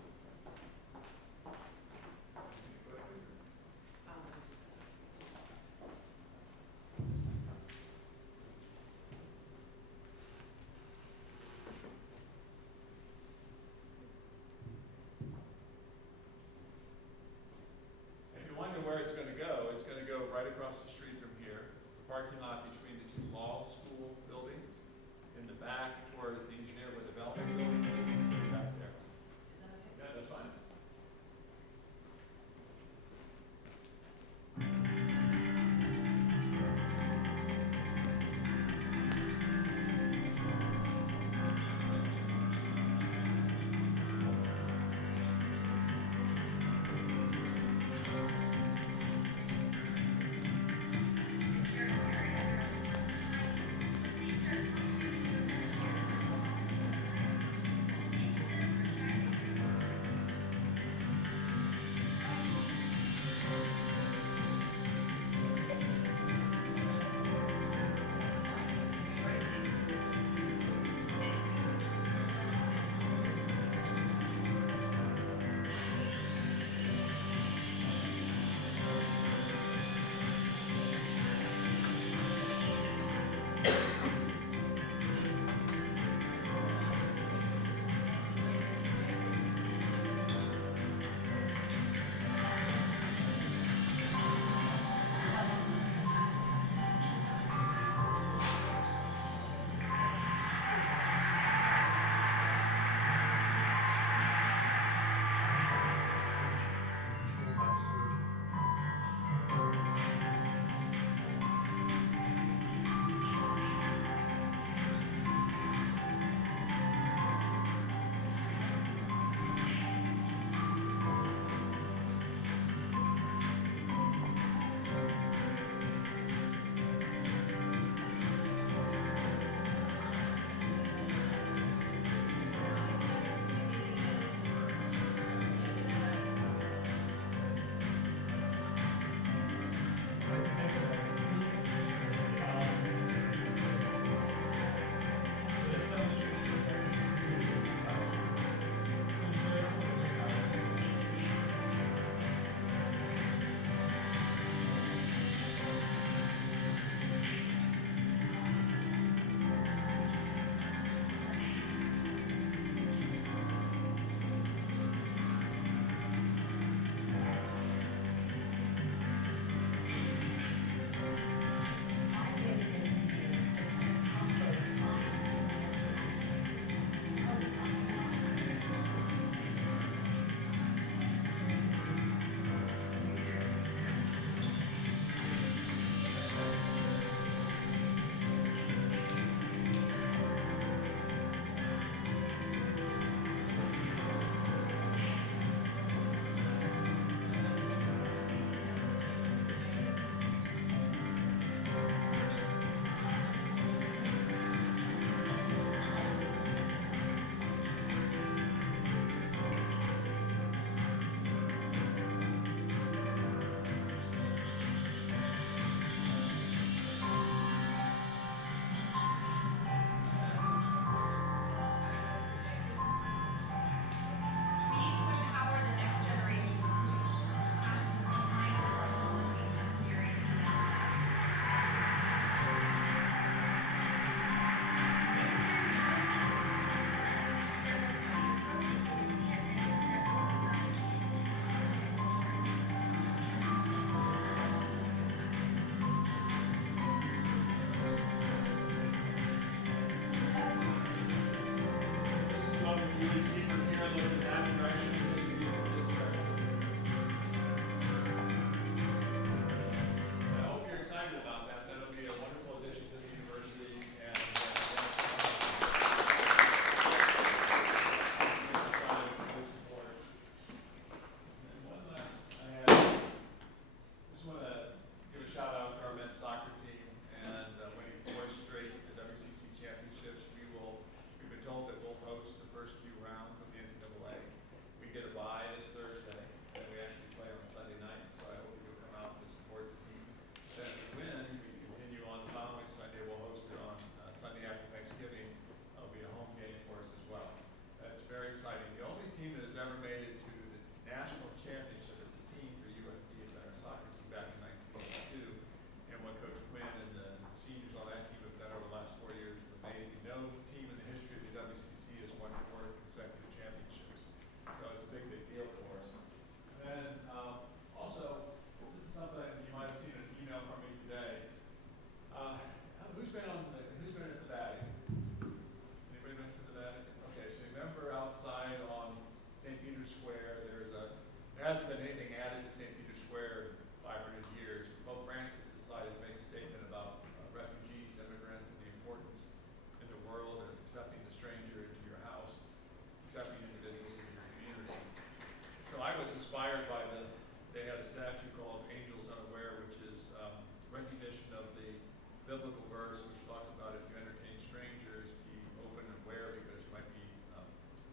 biblical verse which talks about if you entertain strangers, be open and aware because you might be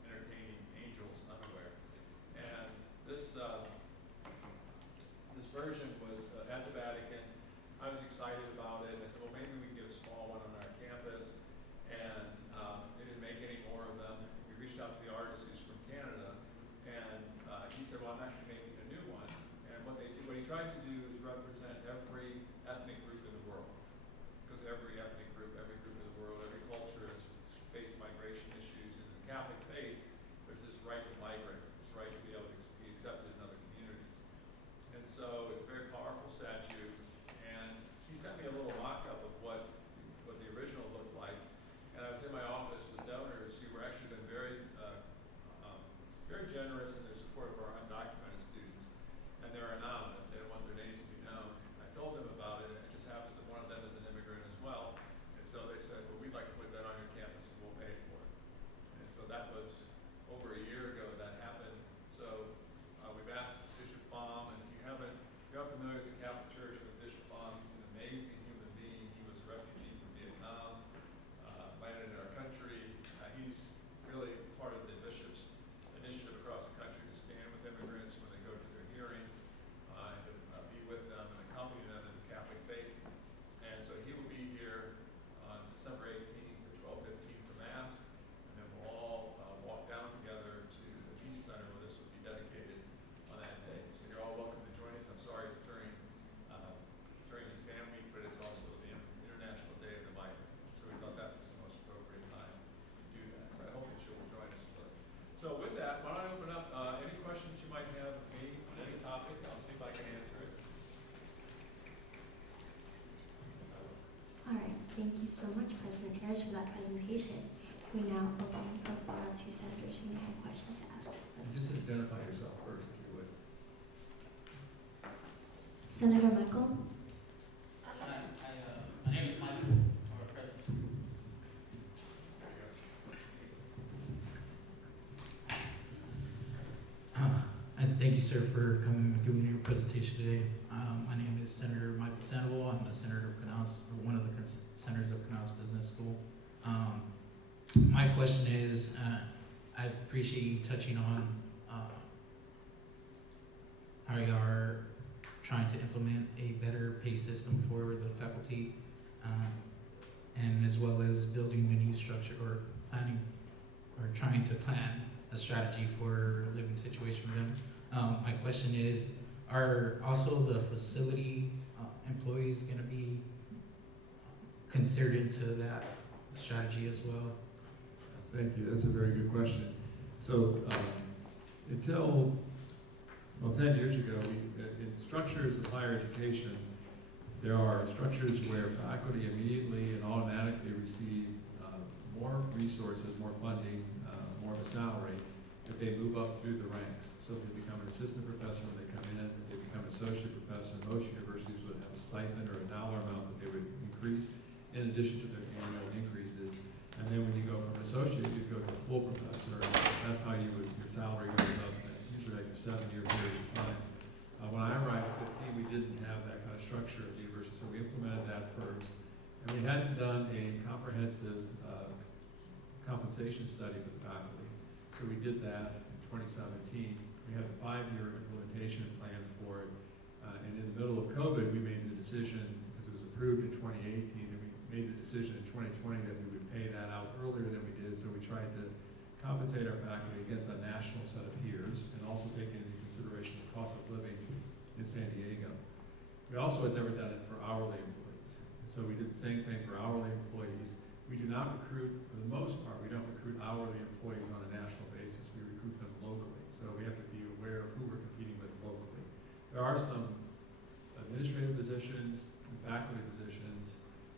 entertaining angels unaware. And this this version was at the Vatican. I was excited about it. I said, well, maybe we can get a small one on our campus. And they didn't make any more of them. We reached out to the artist who's from Canada, and he said, well, I'm actually making a new one. And what he tries to do is represent every ethnic group in the world. Because every ethnic group, every group in the world, every culture has faced migration issues. And in the Catholic faith, there's this right to migrate, this right to be able to be accepted in other communities. And so it's a very powerful statue. And he sent me a little mock-up of what the original looked like. And I was in my office with donors who were actually been very generous in their support of our undocumented students. And they're anonymous. They don't want their names to be known. I told them about it, and it just happens that one of them is an immigrant as well. And so they said, well, we'd like to put that on your campus and we'll pay for it. And so that was over a year ago that happened. So we've asked Bishop Baum, and if you're not familiar with the Catholic Church with Bishop Baum, he's an amazing human being. He was a refugee from Vietnam, landed in our country. He's really part of the bishop's initiative across the country to stand with immigrants when they go to their hearings, and to be with them and accompany them in the Catholic faith. And so he will be here on December 18th at 12:15 for Mass, and then we'll all walk down together to the Peace Center where this will be dedicated on that day. So you're all welcome to join us. I'm sorry it's during exam week, but it's also the International Day of the Migrant. So we thought that was the most appropriate time to do that. So I hope that you'll join us for it. So with that, why don't I open up any questions you might have of me on any topic. I'll see if I can answer it. All right, thank you so much, President Harris, for that presentation. We now open the floor up to senators who may have questions to ask. Just identify yourself first, if you would. Senator Michael? My name is Michael, or President. Thank you, sir, for coming and giving your presentation today. My name is Senator Michael Sandoval. I'm the senator of Canals, or one of the senators of Canals Business School. My question is, I appreciate you touching on how you are trying to implement a better pay system for the faculty, and as well as building a new structure or planning or trying to plan a strategy for a living situation for them. My question is, are also the facility employees going to be considered into that strategy as well? Thank you. That's a very good question. So until 10 years ago, in structures of higher education, there are structures where faculty immediately and automatically receive more resources, more funding, more of a salary if they move up through the ranks. So if they become an assistant professor when they come in, if they become an associate professor, most universities would have a stipend or a dollar amount that they would increase in addition to their annual increases. And then when you go from associate, you go to a full professor. That's how your salary goes up. Usually like a 7-year period of time. When I arrived at 15, we didn't have that kind of structure at the university, so we implemented that first. And we hadn't done a comprehensive compensation study for the faculty. So we did that in 2017. We had a 5-year implementation plan for it. And in the middle of COVID, we made the decision, because it was approved in 2018, and we made the decision in 2020 that we would pay that out earlier than we did. So we tried to compensate our faculty against a national set of peers and also take into consideration the cost of living in San Diego. We also had never done it for hourly employees. And so we did the same thing for hourly employees. We do not recruit, for the most part, we don't recruit hourly employees on a national basis. We recruit them locally. So we have to be aware of who we're competing with locally. There are some administrative positions and faculty positions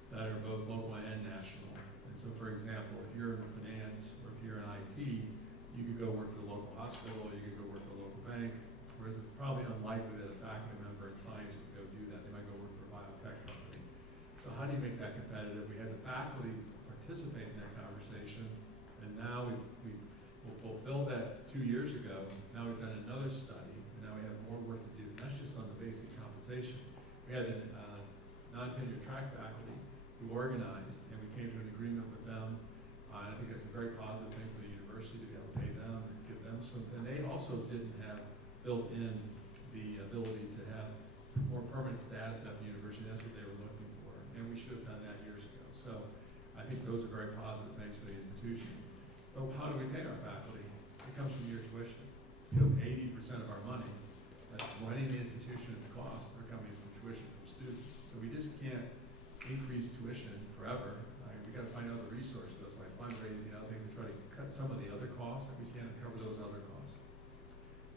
that are both local and national. And so, for example, if you're in finance or if you're in IT, you could go work for the local hospital, you could go work for the local bank, whereas it's probably unlikely that a faculty member in science would go do that. They might go work for a biotech company. So how do you make that competitive? We had the faculty participate in that conversation, and now we fulfilled that 2 years ago. Now we've done another study, and now we have more work to do. And that's just on the basic compensation. We had non-tenure track faculty who organized, and we came to an agreement with them. And I think that's a very positive thing for the university to be able to pay them and give them some. And they also didn't have built in the ability to have more permanent status at the university. That's what they were looking for, and we should have done that years ago. So I think those are very positive things for the institution. But how do we pay our faculty? It comes from your tuition. 80% of our money that's running the institution and the cost are coming from tuition from students. So we just can't increase tuition forever. We got to find other resources. That's why fundraising, other things, to try to cut some of the other costs that we can and cover those other costs.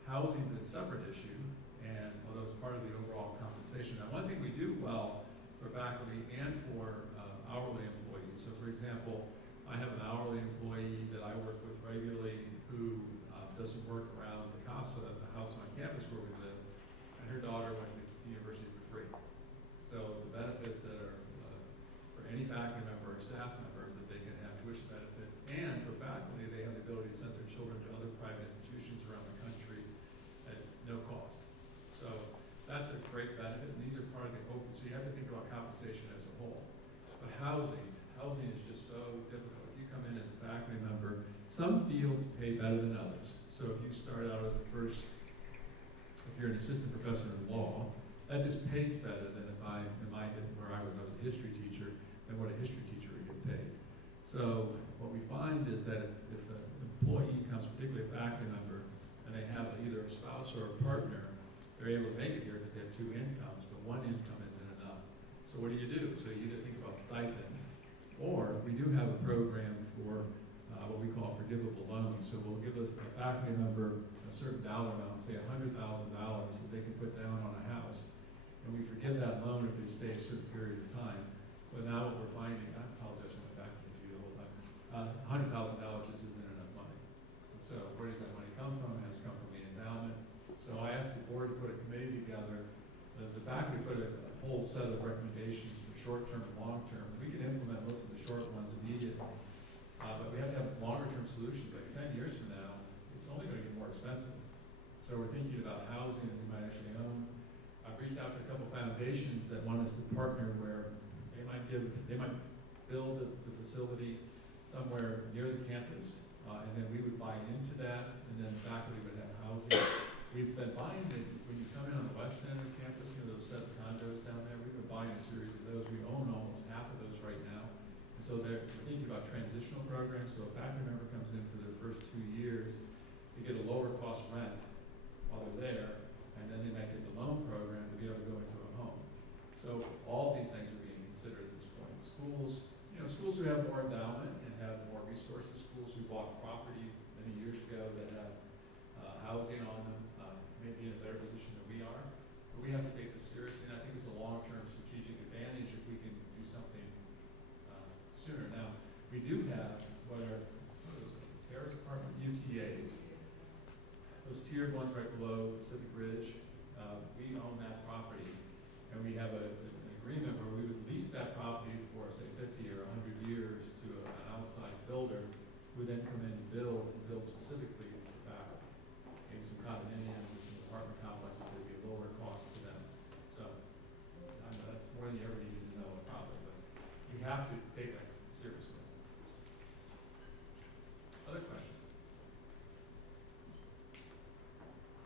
Housing is a separate issue, and although it's part of the overall compensation. Now, one thing we do well for faculty and for hourly employees. So, for example, I have an hourly employee that I work with regularly who does some work around the casa, the house on campus where we live, and her daughter went to the university for free. So the benefits that are for any faculty member or staff member is that they can have tuition benefits, and for faculty, they have the ability to send their children to other private institutions around the country at no cost. So that's a great benefit, and these are part of the open, so you have to think about compensation as a whole. But housing is just so difficult. If you come in as a faculty member, some fields pay better than others. So if you start out as if you're an assistant professor in law, that just pays better than if I was a history teacher, than what a history teacher would get paid. So what we find is that if an employee comes, particularly a faculty member, and they have either a spouse or a partner, they're able to make it here because they have two incomes, but one income isn't enough. So what do? So you either think about stipends, or we do have a program for what we call forgivable loans. So we'll give a faculty member a certain dollar amount, say $100,000 that they can put down on a house, and we forgive that loan if they stay a certain period of time. But now what we're finding, I apologize for my faculty to you the whole time, $100,000 just isn't enough money. And so where does that money come from? It has to come from the endowment. So I asked the board to put a committee together. The faculty put a whole set of recommendations for short-term and long-term. We can implement most of the short ones immediately, but we have to have longer-term solutions. Like 10 years from now, it's only going to get more expensive. So we're thinking about housing that we might actually own. I've reached out to a couple foundations that want us to partner where they might build the facility somewhere near the campus, and then we would buy into that, and then faculty would have housing. We've been buying when you come in on the west end of the campus, those set of condos down there, we've been buying a series of those. We own almost half of those right now. And so we're thinking about transitional programs. So a faculty member comes in for their first 2 years, they get a lower cost rent while they're there, and then they might get the loan program to be able to go into a home. So all these things are being considered at this point. Schools who have more endowment and have more resources, schools who bought property many years ago that have housing on them, may be in a better position than we are. But we have to take this seriously, and I think it's a long-term strategic advantage if we can do something sooner. Now, we do have what are those terrace apartment UTAs. Those tiered ones right below Pacific Ridge, we own that property, and we have an agreement where we would lease that property for, say, 50 or 100 years to an outside builder who would then come in and build specifically for faculty. Maybe some condominiums or some apartment complexes that would be a lower cost to them. So, I know that's more than you ever needed to know probably, but you have to take that seriously. Other questions?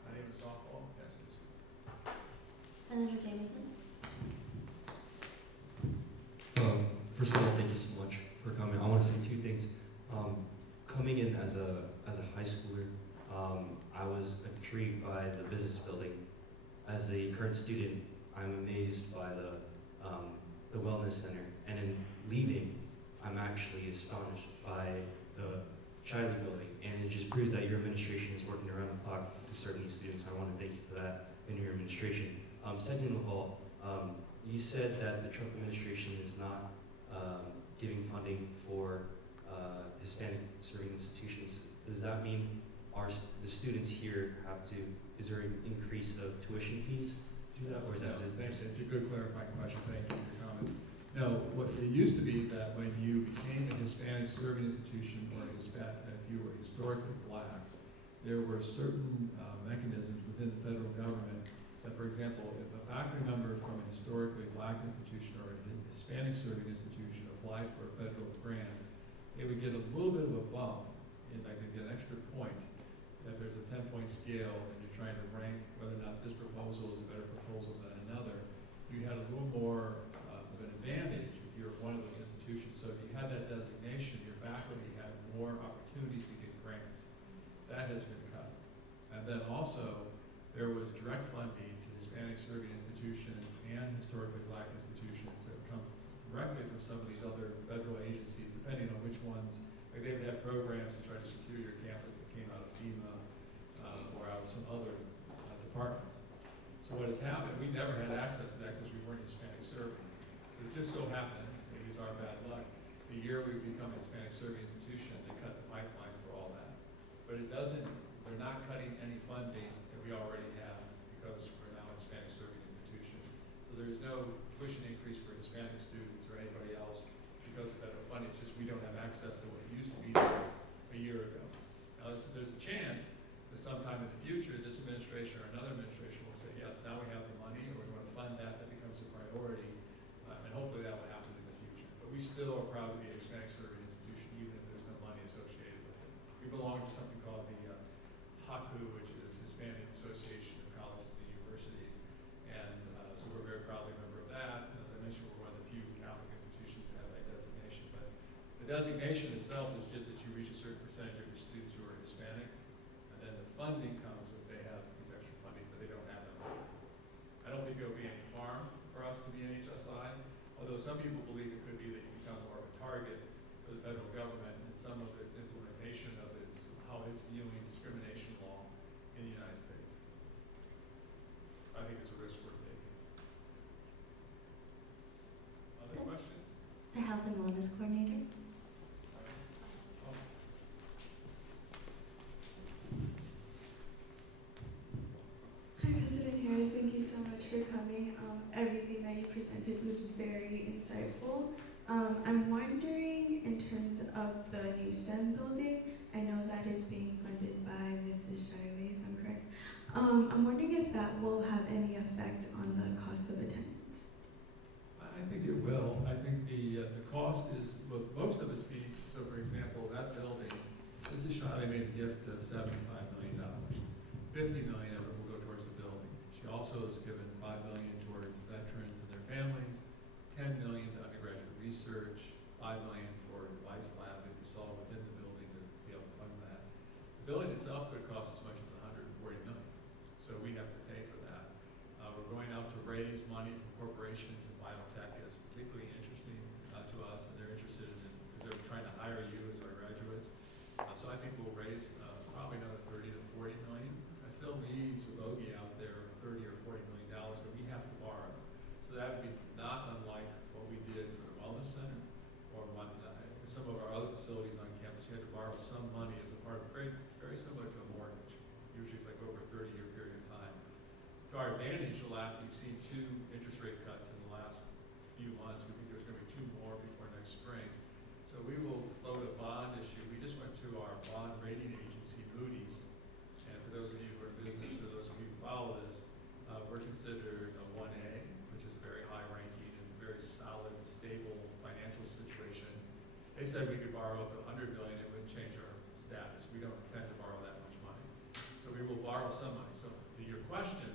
My name is softball. Yes, it is. Senator Jameson. First of all, thank you so much for coming. I want to say two things. Coming in as a high schooler, I was intrigued by the business building. As a current student, I'm amazed by the wellness center, and in leaving, I'm actually astonished by the Shiley building, and it just proves that your administration is working around the clock to serve these students. I want to thank you for that in your administration. Second of all, you said that the Trump administration is not giving funding for Hispanic serving institutions. Does that mean the students here is there an increase of tuition fees to do that, or is that just? Thanks. It's a good clarifying question. Thank you for your comments. No, what it used to be that when you became a Hispanic serving institution, or if you were historically black, there were certain mechanisms within the federal government that, for example, if a faculty member from a historically black institution or a Hispanic serving institution applied for a federal grant, they would get a little bit of a bump, and I could get an extra point. If there's a 10-point scale and you're trying to rank whether or not this proposal is a better proposal than another, you had a little more of an advantage if you're one of those institutions. So if you had that designation, your faculty had more opportunities to get grants. That has been cut. And then also, there was direct funding to Hispanic serving institutions and historically black institutions that would come directly from some of these other federal agencies, depending on which ones. Like they would have programs to try to secure your campus that came out of FEMA or out of some other departments. So what has happened, we never had access to that because we weren't Hispanic serving. So it just so happened, maybe it's our bad luck, the year we become a Hispanic serving institution, they cut the pipeline for all that. But it doesn't, they're not cutting any funding that we already have because we're now a Hispanic serving institution. So there's no tuition increase for Hispanic students or anybody else because of federal funding. It's just we don't have access to what used to be there a year ago. Now there's a chance that sometime in the future, this administration or another administration will say, yes, now we have the money or we want to fund that, that becomes a priority. And hopefully that will happen in the future. But we still are proud to be a Hispanic serving institution even if there's no money associated with it. We belong to something called the HACU, which is Hispanic Association of Colleges and Universities. And so we're very proudly a member of that. And as I mentioned, we're one of the few Catholic institutions to have that designation. But the designation itself is just that you reach a certain percentage of your students who are Hispanic. And then the funding comes if they have these extra funding, but they don't have that money. I don't think there will be any harm for us to be an HSI, although some people believe it could be that you become more of a target for the federal government and some of its implementation of its, how it's viewing discrimination law in the United States. I think it's a risk worth taking. Other questions? The Health and Wellness Coordinator. Hi, President Harris. Thank you so much for coming. Everything that you presented was very insightful. I'm wondering, in terms of the new STEM building, I know that is being funded by Mrs. Shiley, if I'm correct. I'm wondering if that will have any effect on the cost of attendance. I think it will. I think the cost is, well, most of it's being, so for example, that building, Mrs. Shiley made a gift of $75 million. $50 million of it will go towards the building. She also has given $5 million towards veterans and their families, $10 million to undergraduate research, $5 million for a device lab that you saw within the building to be able to fund that. The building itself could cost as much as $140 million, so we have to pay for that. We're going out to raise money from corporations, and biotech is particularly interesting to us, and they're interested in, because they're trying to hire you as our graduates. So I think we'll raise probably another 30 to 40 million. That still leaves a bogey out there of 30 or 40 million dollars that we have to borrow. So that would be not unlike what we did for the Wellness Center or some of our other facilities on campus. You had to borrow some money as a part of, very, very similar to a mortgage. Usually it's like over a 30-year period of time. To our advantage, we've seen 2 interest rate cuts in the last few months. We think there's going to be 2 more before next spring. So we will float a bond issue. We just went to our bond rating agency, Moody's. And for those of you who are in business or those of you who follow this, we're considered a 1A, which is a very high ranking and very solid, stable financial situation. They said we could borrow up to $100 million. It wouldn't change our status. We don't intend to borrow that much money. So we will borrow some money. So to your question,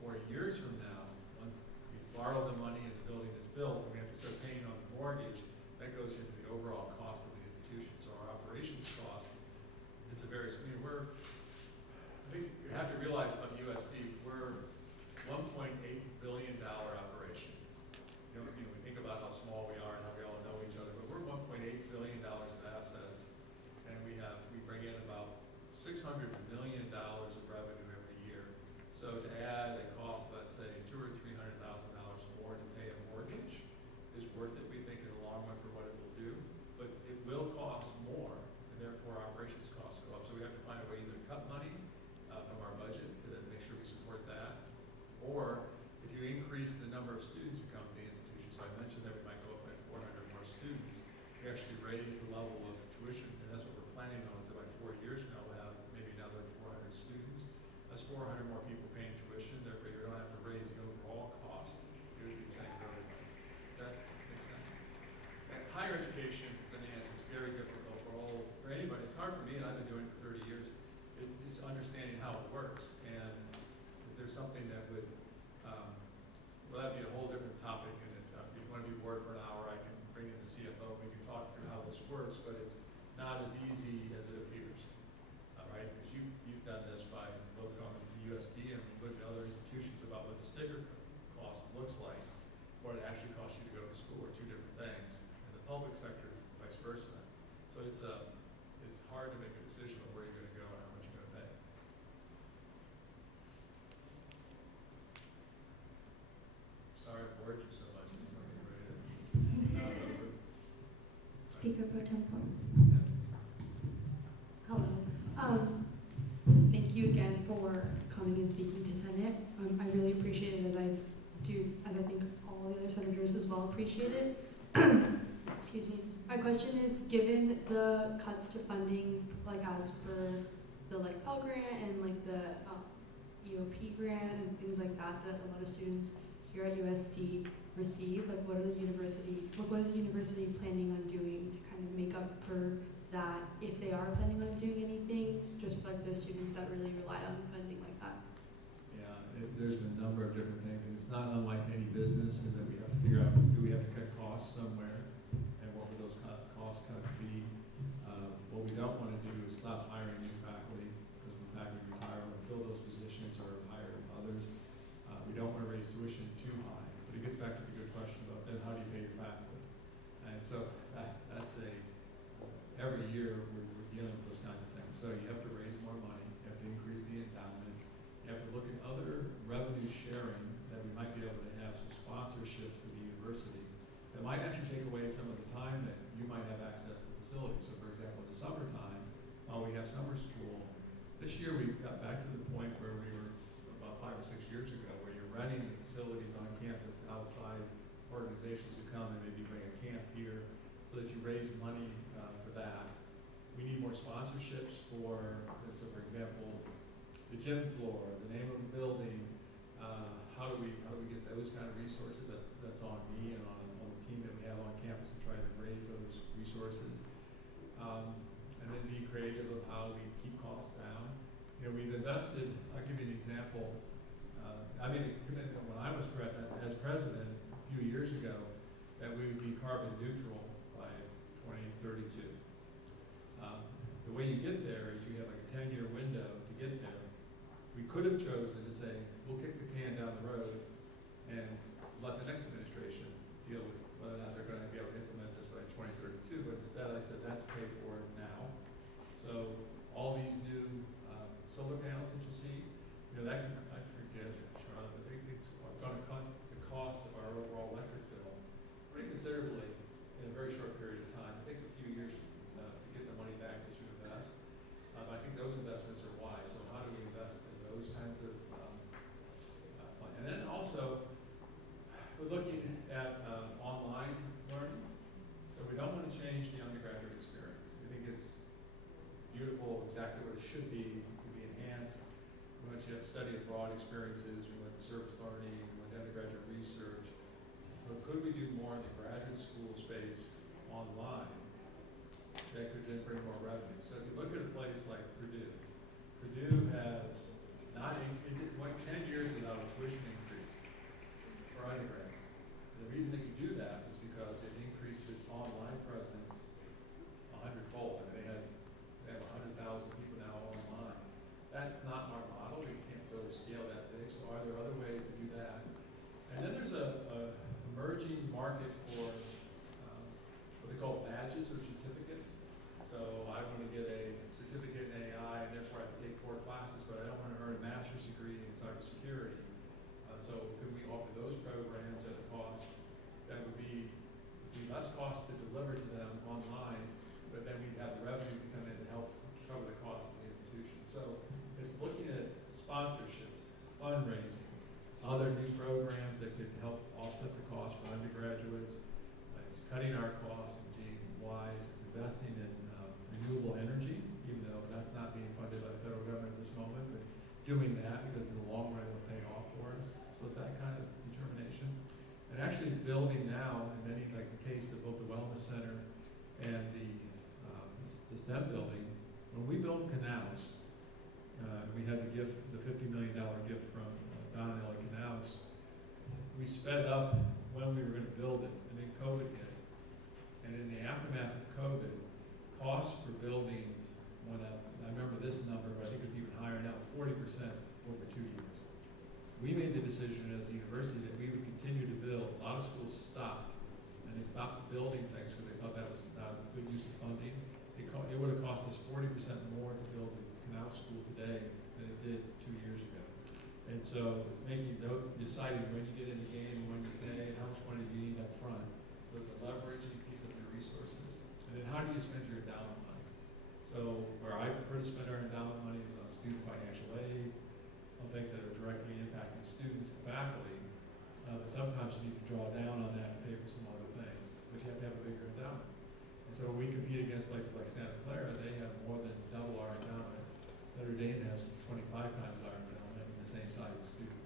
4 years from now, once we borrow the money and the building is built and we have to start paying on the mortgage, that goes into the overall cost of the institution. So our operations cost, it's a very, I think you have to realize about USD, we're $1.8 billion operation. You know, we think about how small we are and how we all know each other, but we're $1.8 billion of assets, and we bring in about $600 million of revenue every year. So to add a cost, let's say $200,000 or $300,000 more to pay a mortgage is worth it, we think, in the long run for what it will do. But it will cost more, and therefore our operations costs go up. So we have to find a way either to cut money from our budget to make sure we support that, or if you increase the number of students who come to the institution, so I mentioned that we might go up by 400 more students, we actually raise the level of tuition, and that's what we're planning on, is that by 4 years from now we'll have maybe another 400 students. That's 400 more people paying tuition, therefore you don't have to not as easy as it appears, right? Because you've done this by both going to the USD and look at other institutions about what the sticker cost looks like, what it actually costs you to go to school are two different things. In the public sector, vice versa. So it's hard to make a decision on where you're going to go and how much you're going to pay. Sorry I bored you so much. It's not ready to Speaker Pro Tempore. Hello. Thank you again for coming and speaking to Senate. I really appreciate it, as I think all the other senators as well appreciate it. Excuse me. My question is, given the cuts to funding, like as per the Pell Grant and the EOP grant and things like that a lot of students here at USD receive, what is the university planning on doing to kind of make up for that, if they are planning on doing anything, just for those students that really rely on funding like that? Yeah, there's a number of different things, and it's not unlike any business, in that we have to figure out, do we have to cut costs somewhere, and what would those cost cuts be? What we don't want to do is stop hiring new faculty, because when faculty retire, we fill those positions or hire others. We don't want to raise tuition too high, but it gets back to the good question about then how do you pay your faculty? And so that's every year we're dealing with those kinds of things. So you have to raise more money, you have to increase the endowment, you have to look at other revenue sharing that we might be able to have some sponsorships to the university that might actually take away some of the time that you might have access to facilities. So for example, in the summertime, while we have summer school, this year we got back to the point where we were about 5 or 6 years ago, where you're renting the facilities on campus to outside organizations who come and maybe bring a camp here, so that you raise money for that. We need more sponsorships for, so for example, the gym floor, the name of the building. How do we get those kind of resources? That's on me and on the team that we have on campus to try to raise those resources. And then be creative of how we keep costs down. We've invested. I'll give you an example. I made a commitment when I was as president a few years ago that we would be carbon neutral by 2032. The way you get there is you have a 10-year window to get there. We could have chosen to say, we'll kick the can down the road and let the next administration deal with whether or not they're going to be able to implement this by 2032, but instead I said, let's pay for it now. So all these new solar panels that you see, that can, I forget, Charlotte, but it's going to cut the cost of our overall electric bill pretty considerably in a very short period of time. It takes a few years to get the money back that you invest. But I think those investments are wise. So how do we invest in those kinds of and then also, we're looking at online learning. So we don't want to change the undergraduate experience. We think it's beautiful, exactly what it should be. It could be enhanced. We want you to have study abroad experiences. We want the service learning. We want undergraduate research. But could we do more in the graduate school space online that could then bring more revenue? So if you look at a place like Purdue has it went 10 years without a tuition increase for undergrads. And the reason it could do that is because it increased its online presence 100-fold. I mean, they have 100,000 people now online. That's not our model. We can't really scale that big. So are there other ways to do that? And then there's a emerging market for what they call badges or certificates. So I want to get a certificate in AI, and therefore I have to take 4 classes, but I don't want to earn a master's degree in cybersecurity. So could we offer those programs at a cost that would be less cost to deliver to them online, but then we'd have the revenue to come in to help cover the cost of the institution. So it's looking at sponsorships, fundraising, other new programs that could help offset the cost for undergraduates. It's cutting our costs and being wise. It's investing in renewable energy, even though that's not being funded by the federal government at this moment, but doing that because in the long run it will pay off for us. So it's that kind of determination. And actually it's building now in many, like the case of both the Wellness Center and the STEM building. When we build canals, we had the $50 million gift from Don and Ellie Canals. We sped up when we were going to build it, and then COVID hit. And in the aftermath of COVID, costs for buildings went up. I remember this number, but I think it's even higher now, 40% over 2 years. We made the decision as a university that we would continue to build. A lot of schools stopped, and they stopped building things because they thought that was not a good use of funding. It would have cost us 40% more to build a canal school today than it did 2 years ago. And so it's making deciding when you get in the game, when you pay, and how much money do you need up front. So it's a leveraging piece of your resources. And then how do you spend your endowment money? So where I prefer to spend our endowment money is on student financial aid, on things that are directly impacting students and faculty. But sometimes you need to draw down on that to pay for some other things, but you have to have a bigger endowment. And so when we compete against places like Santa Clara, they have more than double our endowment. Notre Dame has 25 times our endowment and the same size of student.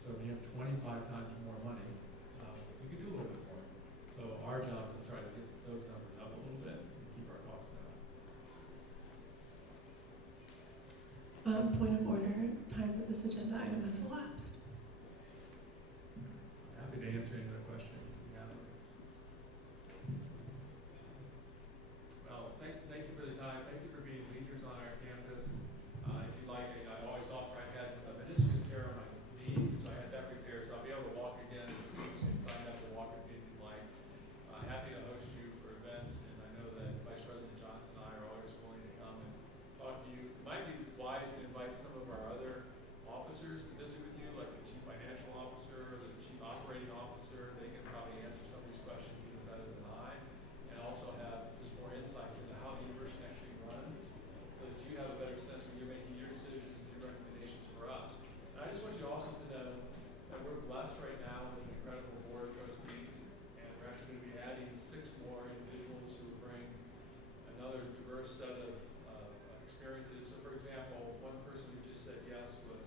So when you have 25 times more money, you can do a little bit more. So our job is to try to get those numbers up a little bit and keep our costs down. Point of order, time for this agenda item has elapsed. I'm happy to answer any other questions if you have them. Well, thank you for the time. Thank you for being leaders on our campus. If you'd like, I always offer I had a meniscus tear on my knee, so I had that repaired. So I'll be able to walk again. Students can sign up to walk with me if you'd like. Happy to host you for events, and I know that Vice President Johnson and I are always willing to come and talk to you. It might be wise to invite some of our other officers to visit with you, like the Chief Financial Officer or the Chief Operating Officer. They can probably answer some of these questions even better than I, and also have just more insights into how the university actually runs, so that you have a better sense when you're making your decisions and your recommendations for us. And I just want you also to know that we're blessed right now with an incredible board of trustees, and we're actually going to be adding 6 more individuals who bring another diverse set of experiences. So for example, one person who just said yes was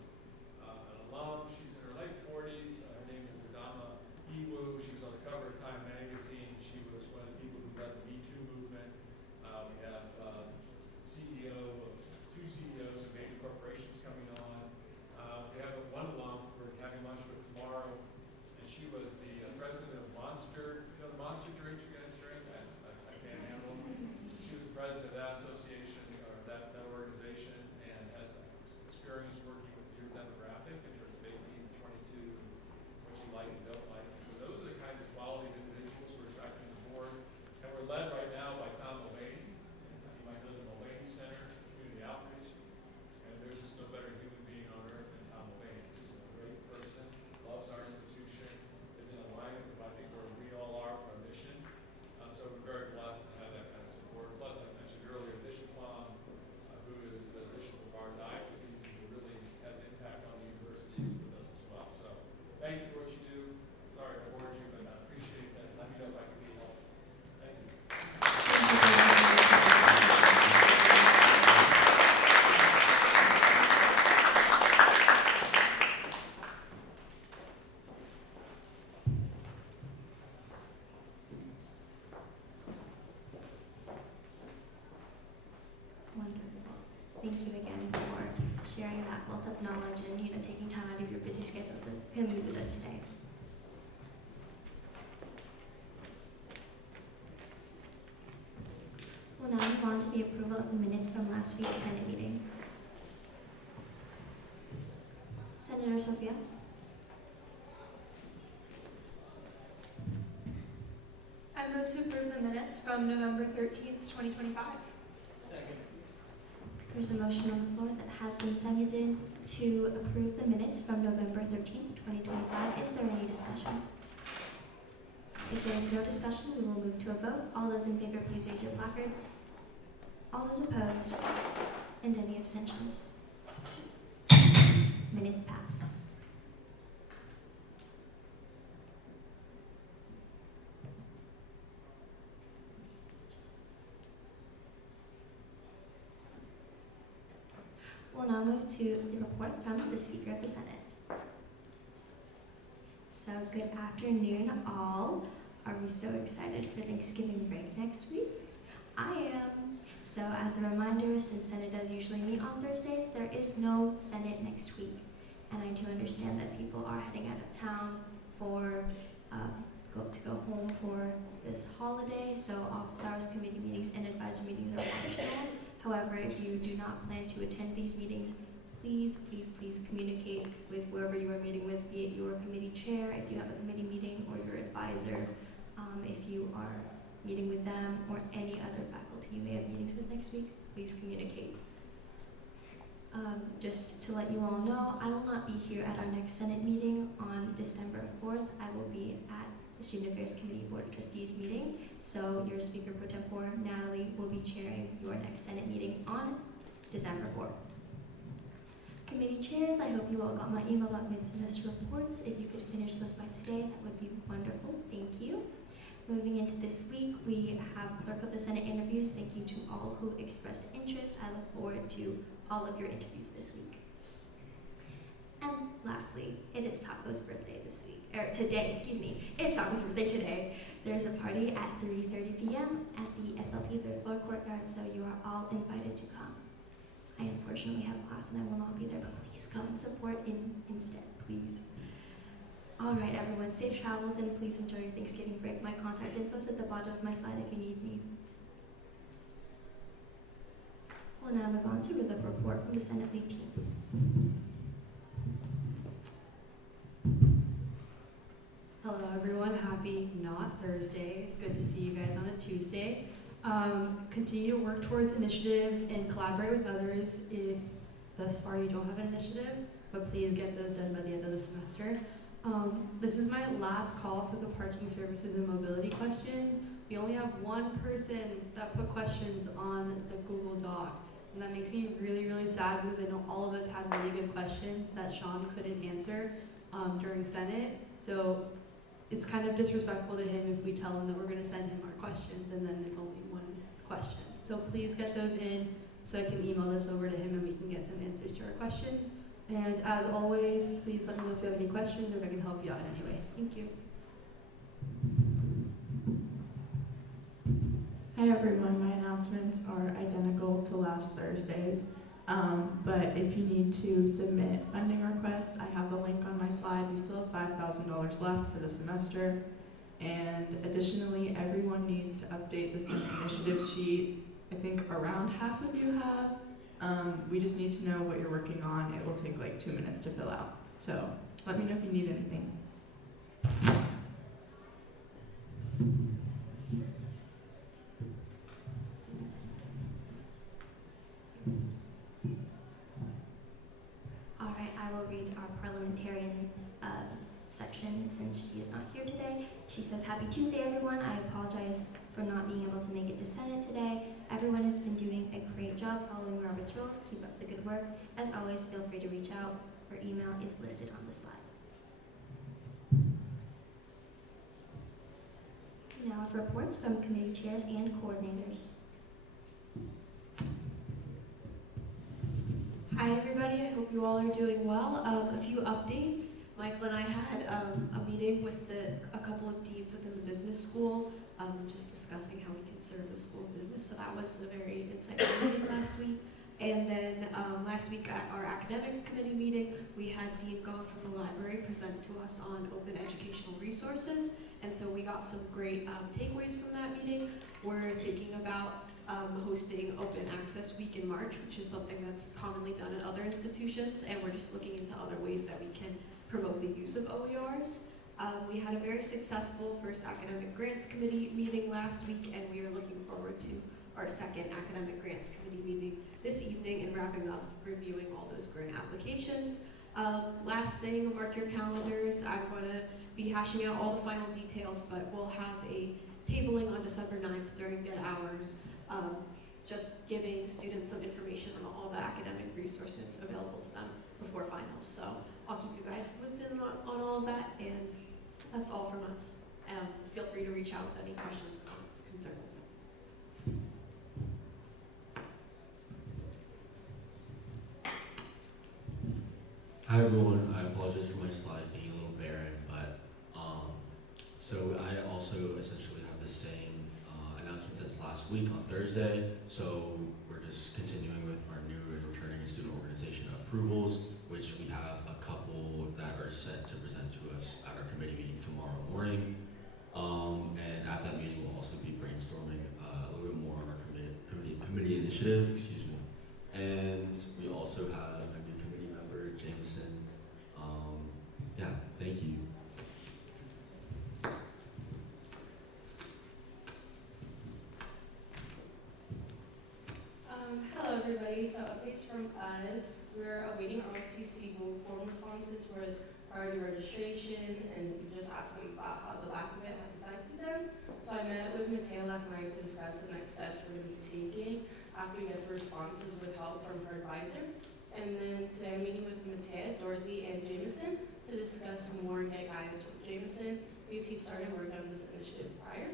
an alum. She's in her late 40s. Her name is Adama Iwu. She was on the cover of Time magazine. She was one of the people who led the Me Too movement. We have CEO of 2 CEOs of major corporations coming on. We have one alum we're having lunch with tomorrow, and she was the president of Monster. You know the Monster drinks you guys drink? I can't handle them. She was the president of that association, or that organization, and has experience working with your demographic in terms of 18 to 22, what you like and don't like. So those are the kinds of quality of individuals we're attracting to the board. And we're led right now by Tom Mulvaney. You might know the Mulvaney Center, Community Outreach. And there's just no better human being on earth than Tom Mulvaney. He's a great person, loves our institution, is in alignment with, I think, where we all are for our mission. So we're very blessed to have that kind of support. Plus, I mentioned earlier Bishop Long, who is the bishop of our diocese and who really has impact on the university with us as well. So thank you for what you do. Sorry I bored you, but I appreciate that. Let me know if I can be helpful. Thank you. Wonderful. Thank you again for sharing that wealth of knowledge and taking time out of your busy schedule to come meet with us today. We'll now move on to the approval of the minutes from last week's Senate meeting. Senator Sophia? I move to approve the minutes from November 13th, 2025. There's a motion on the floor that has been seconded to approve the minutes from November 13th, 2025. Is there any discussion? If there is no discussion, we will move to a vote. All those in favor, please raise your placards. All those opposed, and any abstentions. Minutes pass. We'll now move to the report from the Speaker of the Senate. So good afternoon, all. Are we so excited for Thanksgiving break next week? I am. So as a reminder, since Senate does usually meet on Thursdays, there is no Senate next week. And I do understand that people are heading out of town for to go home for this holiday, so office hours, committee meetings, and advisory meetings are optional. However, if you do not plan to attend these meetings, please communicate with whoever you are meeting with, be it your committee chair if you have a committee meeting, or your advisor if you are meeting with them, or any other faculty you may have meetings with next week. Please communicate. Just to let you all know, I will not be here at our next Senate meeting on December 4th. I will be at the Student Affairs Committee Board of Trustees meeting. So your Speaker Pro Tempore, Natalie, will be chairing your next Senate meeting on December 4th. Committee chairs, I hope you all got my email about mid-semester reports. If you could finish those by today, that would be wonderful. Thank you. Moving into this week, we have Clerk of the Senate interviews. Thank you to all who expressed interest. I look forward to all of your interviews this week. And lastly, it is Taco's birthday this week, or today, excuse me. It's Taco's birthday today. There's a party at 3:30 p.m. at the SLP 3rd floor courtyard, so you are all invited to come. I unfortunately have class and I will not be there, but please come and support instead, please. All right, everyone, safe travels and please enjoy your Thanksgiving break. My contact info is at the bottom of my slide if you need me. We'll now move on to the report from the Senate lead team. Hello everyone, happy not Thursday. It's good to see you guys on a Tuesday. Continue to work towards initiatives and collaborate with others if thus far you don't have an initiative, but please get those done by the end of the semester. This is my last call for the parking services and mobility questions. We only have one person that put questions on the Google Doc, and that makes me really, really sad because I know all of us had really good questions that Sean couldn't answer during Senate. So it's kind of disrespectful to him if we tell him that we're going to send him our questions and then it's only one question. So please get those in so I can email those over to him and we can get some answers to our questions. And as always, please let me know if you have any questions or if I can help you out in any way. Thank you. Hi everyone, my announcements are identical to last Thursday's, but if you need to submit funding requests, I have the link on my slide. We still have $5,000 left for the semester, and additionally, everyone needs to update the Senate initiative sheet. I think around half of you have. We just need to know what you're working on. It will take like 2 minutes to fill out. So let me know if you need anything. All right, I will read our parliamentarian section since she is not here today. She says, "Happy Tuesday, everyone. I apologize for not being able to make it to Senate today. Everyone has been doing a great job following Robert's rules. Keep up the good work. As always, feel free to reach out. Her email is listed on the slide." We now have reports from committee chairs and coordinators. Hi everybody, I hope you all are doing well. A few updates. Michael and I had a meeting with a couple of deans within the business school, just discussing how we can serve the school business. So that was a very insightful meeting last week. And then last week at our academics committee meeting, we had Dean Gong from the library present to us on open educational resources. And so we got some great takeaways from that meeting. We're thinking about hosting Open Access Week in March, which is something that's commonly done at other institutions, and we're just looking into other ways that we can promote the use of OERs. We had a very successful first Academic Grants Committee meeting last week, and we are looking forward to our second Academic Grants Committee meeting this evening and wrapping up reviewing all those grant applications. Last thing, mark your calendars. I'm going to be hashing out all the final details, but we'll have a tabling on December 9th during dead hours, just giving students some information on all the academic resources available to them before finals. So I'll keep you guys looped in on all of that, and that's all from us. Feel free to reach out with any questions, comments, concerns, and stuff. Hi everyone, I apologize for my slide being a little barren, but so I also essentially have the same announcements as last week on Thursday. So we're just continuing with our new and returning student organization approvals, which we have a couple that are set to present to us at our committee meeting tomorrow morning. Initiative, excuse me. And we also have a new committee member, Jameson. Yeah, thank you. Hello everybody, so updates from us. We're awaiting ROTC form responses for priority registration and just ask them about how the lack of it has affected them. So I met with Mateo last night to discuss the next steps we're going to be taking after we get the responses with help from her advisor. And then today I'm meeting with Mateo, Dorothy, and Jameson to discuss more and get guidance from Jameson because he started working on this initiative prior.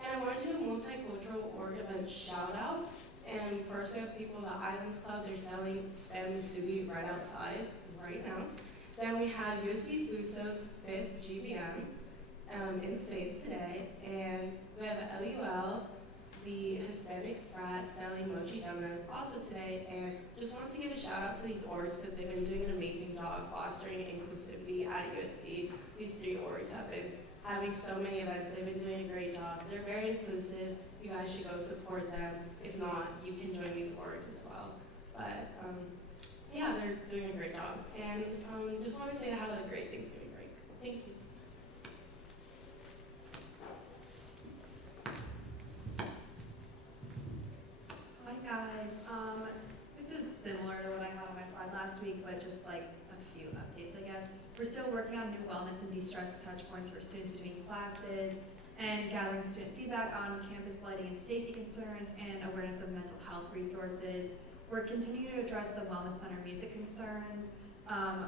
And I wanted to do a multicultural org event shout out. And first we have people at the Islands Club, they're selling spam musubi right outside right now. Then we have USD Fuso's 5th GBM in Saints today. And we have LUL, the Hispanic frat selling mochi donuts also today. And just wanted to give a shout out to these orgs because they've been doing an amazing job fostering inclusivity at USD. These 3 orgs have been having so many events. They've been doing a great job. They're very inclusive. You guys should go support them. If not, you can join these orgs as well. But yeah, they're doing a great job. And just want to say have a great Thanksgiving break. Thank you. Hi guys, this is similar to what I had on my slide last week, but just like a few updates, I guess. We're still working on new wellness and de-stress touch points for students between classes and gathering student feedback on campus lighting and safety concerns and awareness of mental health resources. We're continuing to address the wellness center music concerns.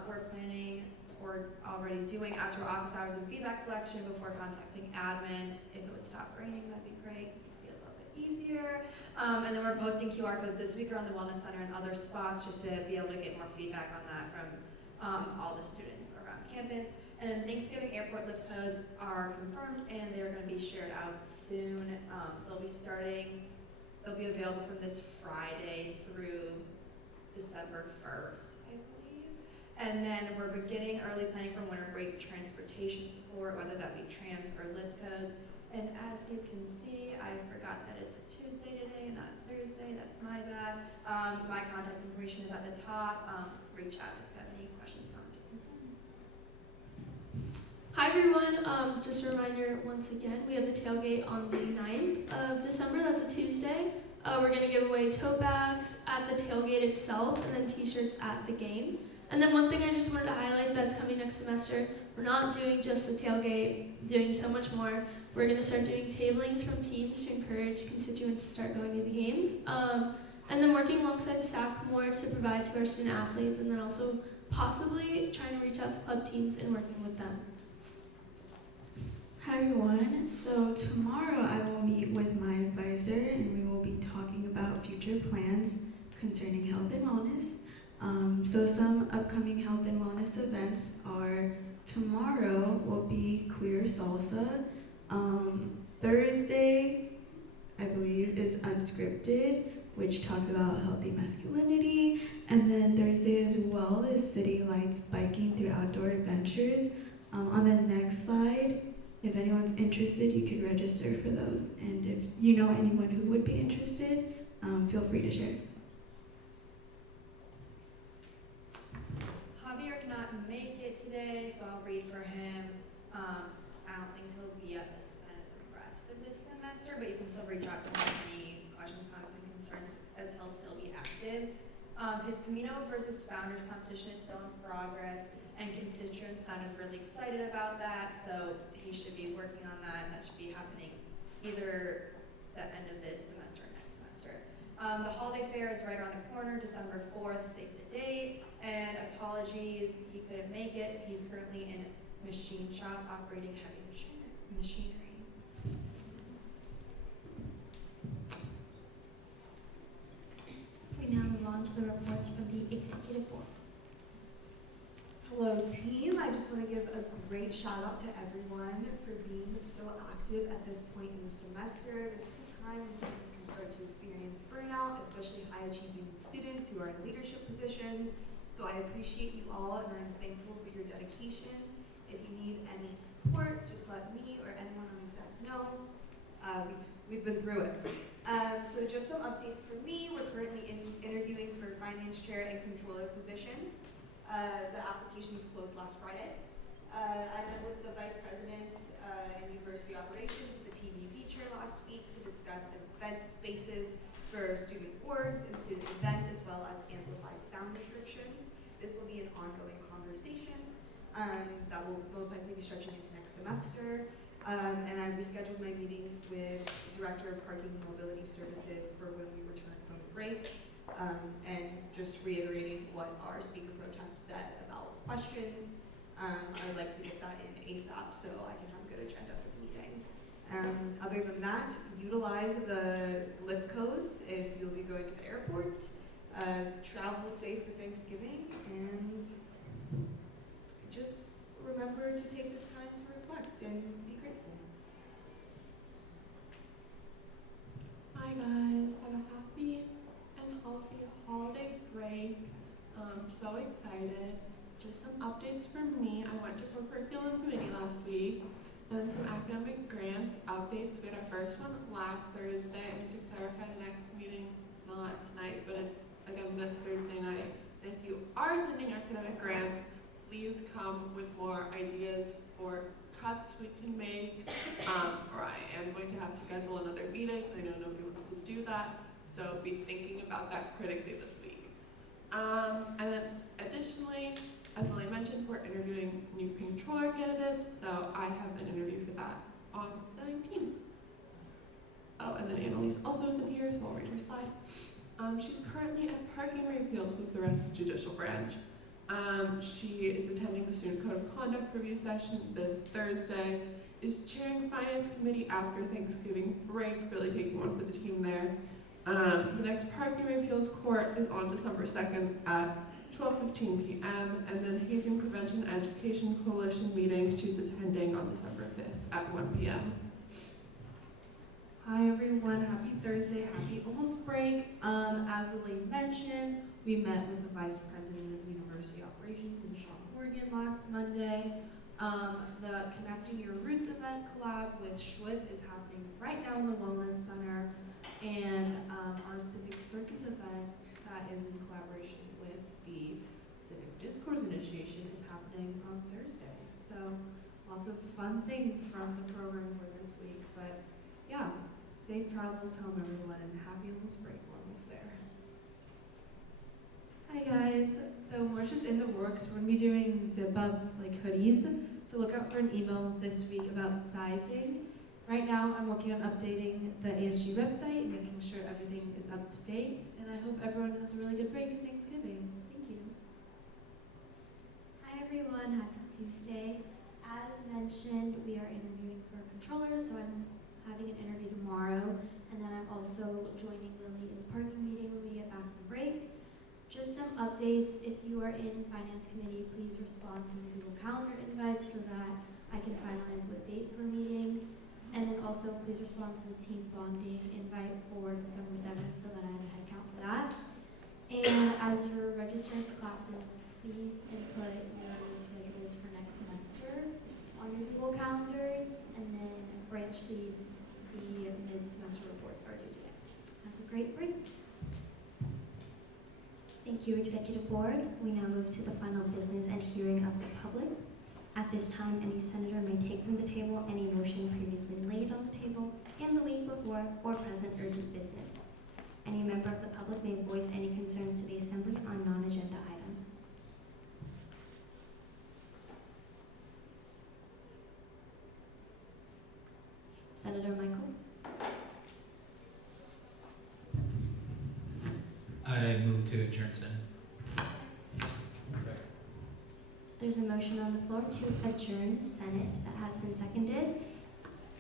We're planning or already doing outdoor office hours and feedback collection before contacting admin. If it would stop raining, that'd be great because it'd be a little bit easier. And then we're posting QR codes this week around the wellness center and other spots just to be able to get more feedback on that from all the students around campus. And then Thanksgiving airport lift codes are confirmed and they're going to be shared out soon. They'll be available from this Friday through December 1st, I believe. And then we're beginning early planning for winter break transportation support, whether that be trams or lift codes. And as you can see, I forgot that it's a Tuesday today and not a Thursday. That's my bad. My contact information is at the top. Reach out if you have any questions, comments, or concerns. Hi everyone, just a reminder once again, we have the tailgate on the 9th of December, that's a Tuesday. We're going to give away tote bags at the tailgate itself and then t-shirts at the game. And then one thing I just wanted to highlight that's coming next semester, we're not doing just the tailgate, doing so much more. We're going to start doing tablings from teams to encourage constituents to start going to the games. And then working alongside SAC more to provide to our student athletes and then also possibly trying to reach out to club teams and working with them. Hi everyone, so tomorrow I will meet with my advisor and we will be talking about future plans concerning health and wellness. So some upcoming health and wellness events are tomorrow will be queer salsa. Thursday, I believe, is unscripted, which talks about healthy masculinity. And then Thursday as well is City Lights biking through outdoor adventures. On the next slide, if anyone's interested, you could register for those. And if you know anyone who would be interested, feel free to share. Javier cannot make it today, so I'll read for him. I don't think he'll be at the Senate the rest of this semester, but you can still reach out to him with any questions, comments, and concerns as he'll still be active. His Camino versus Founders competition is still in progress, and constituents sounded really excited about that, so he should be working on that, and that should be happening either the end of this semester or next semester. The holiday fair is right around the corner, December 4th, save the date, and apologies, he couldn't make it. He's currently in machine shop operating heavy machinery. We now move on to the reports from the Executive Board. Hello team, I just want to give a great shout out to everyone for being so active at this point in the semester. This is a time when students can start to experience burnout, especially high achieving students who are in leadership positions. So I appreciate you all and I'm thankful for your dedication. If you need any support, just let me or anyone on exec know. We've been through it. So just some updates for me. We're currently interviewing for finance chair and controller positions. The applications closed last Friday. I met with the vice president and university operations with the TVP chair last week to discuss event spaces for student orgs and student events, as well as amplified sound restrictions. This will be an ongoing conversation that will most likely be stretching into next semester. And I rescheduled my meeting with the Director of Parking and Mobility Services for when we return from break, and just reiterating what our speaker pro tem said about questions. I would like to get that in ASAP so I can have a good agenda for the meeting. Other than that, utilize the lift codes if you'll be going to the airport. Travel safe for Thanksgiving, and just remember to take this time to reflect and be grateful. Hi guys, have a happy and healthy holiday break. So excited. Just some updates from me. I went to co-curriculum committee last week, and some academic grants updates. We had our first one last Thursday. I need to clarify the next meeting. It's not tonight, but it's again this Thursday night. And if you are attending academic grants, please come with more ideas for cuts we can make, or I am going to have to schedule another meeting. I know nobody wants to do that, so be thinking about that critically this week. And then additionally, as Lily mentioned, we're interviewing new controller candidates, so I have an interview for that on the 19th. Oh, and then Annalise also isn't here, so I'll read her slide. She's currently at Parking Repeals with the rest judicial branch. She is attending the Student Code of Conduct review session this Thursday, is chairing Finance Committee after Thanksgiving break, really taking one for the team there. The next Parking Repeals court is on December 2nd at 12:15 p.m. and then Hazing Prevention Education Coalition meeting she's attending on December 5th at 1 p.m. Hi everyone, happy Thursday, happy almost break. As Elaine mentioned, we met with the Vice President of University Operations in Sean Morgan last Monday. The Connecting Your Roots event collab with Schwib is happening right now in the Wellness Center, and our Civic Circus event that is in collaboration with the Civic Discourse Initiation is happening on Thursday. So lots of fun things from the program for this week, but yeah, safe travels home everyone, and happy almost break, we're almost there. Hi guys, so we're just in the works. We're gonna be doing zip up like hoodies, so look out for an email this week about sizing. Right now I'm working on updating the ASG website and making sure everything is up to date, and I hope everyone has a really good break and Thanksgiving. Thank you. Hi everyone, happy Tuesday. As mentioned, we are interviewing for controllers, so I'm having an interview tomorrow, and then I'm also joining Lily in the parking meeting when we get back from break. Just some updates. If you are in Finance Committee, please respond to the Google Calendar invites so that I can finalize what dates we're meeting. And then also please respond to the team bonding invite for December 7th so that I have a head count for that. And as you're registering for classes, please input your schedules for next semester on your Google Calendars, and then branch leads, the mid-semester reports are due today. Have a great break. Thank you, Executive Board. We now move to the final business and hearing of the public. At this time, any senator may take from the table any motion previously laid on the table in the week before or present urgent business. Any member of the public may voice any concerns to the Assembly on non-agenda items. Senator Michael? I move to adjourn, Senate. There's a motion on the floor to adjourn Senate that has been seconded.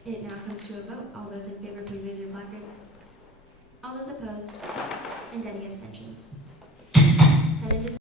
It now comes to a vote. All those in favor, please raise your placards. All those opposed, and any abstentions. Senate is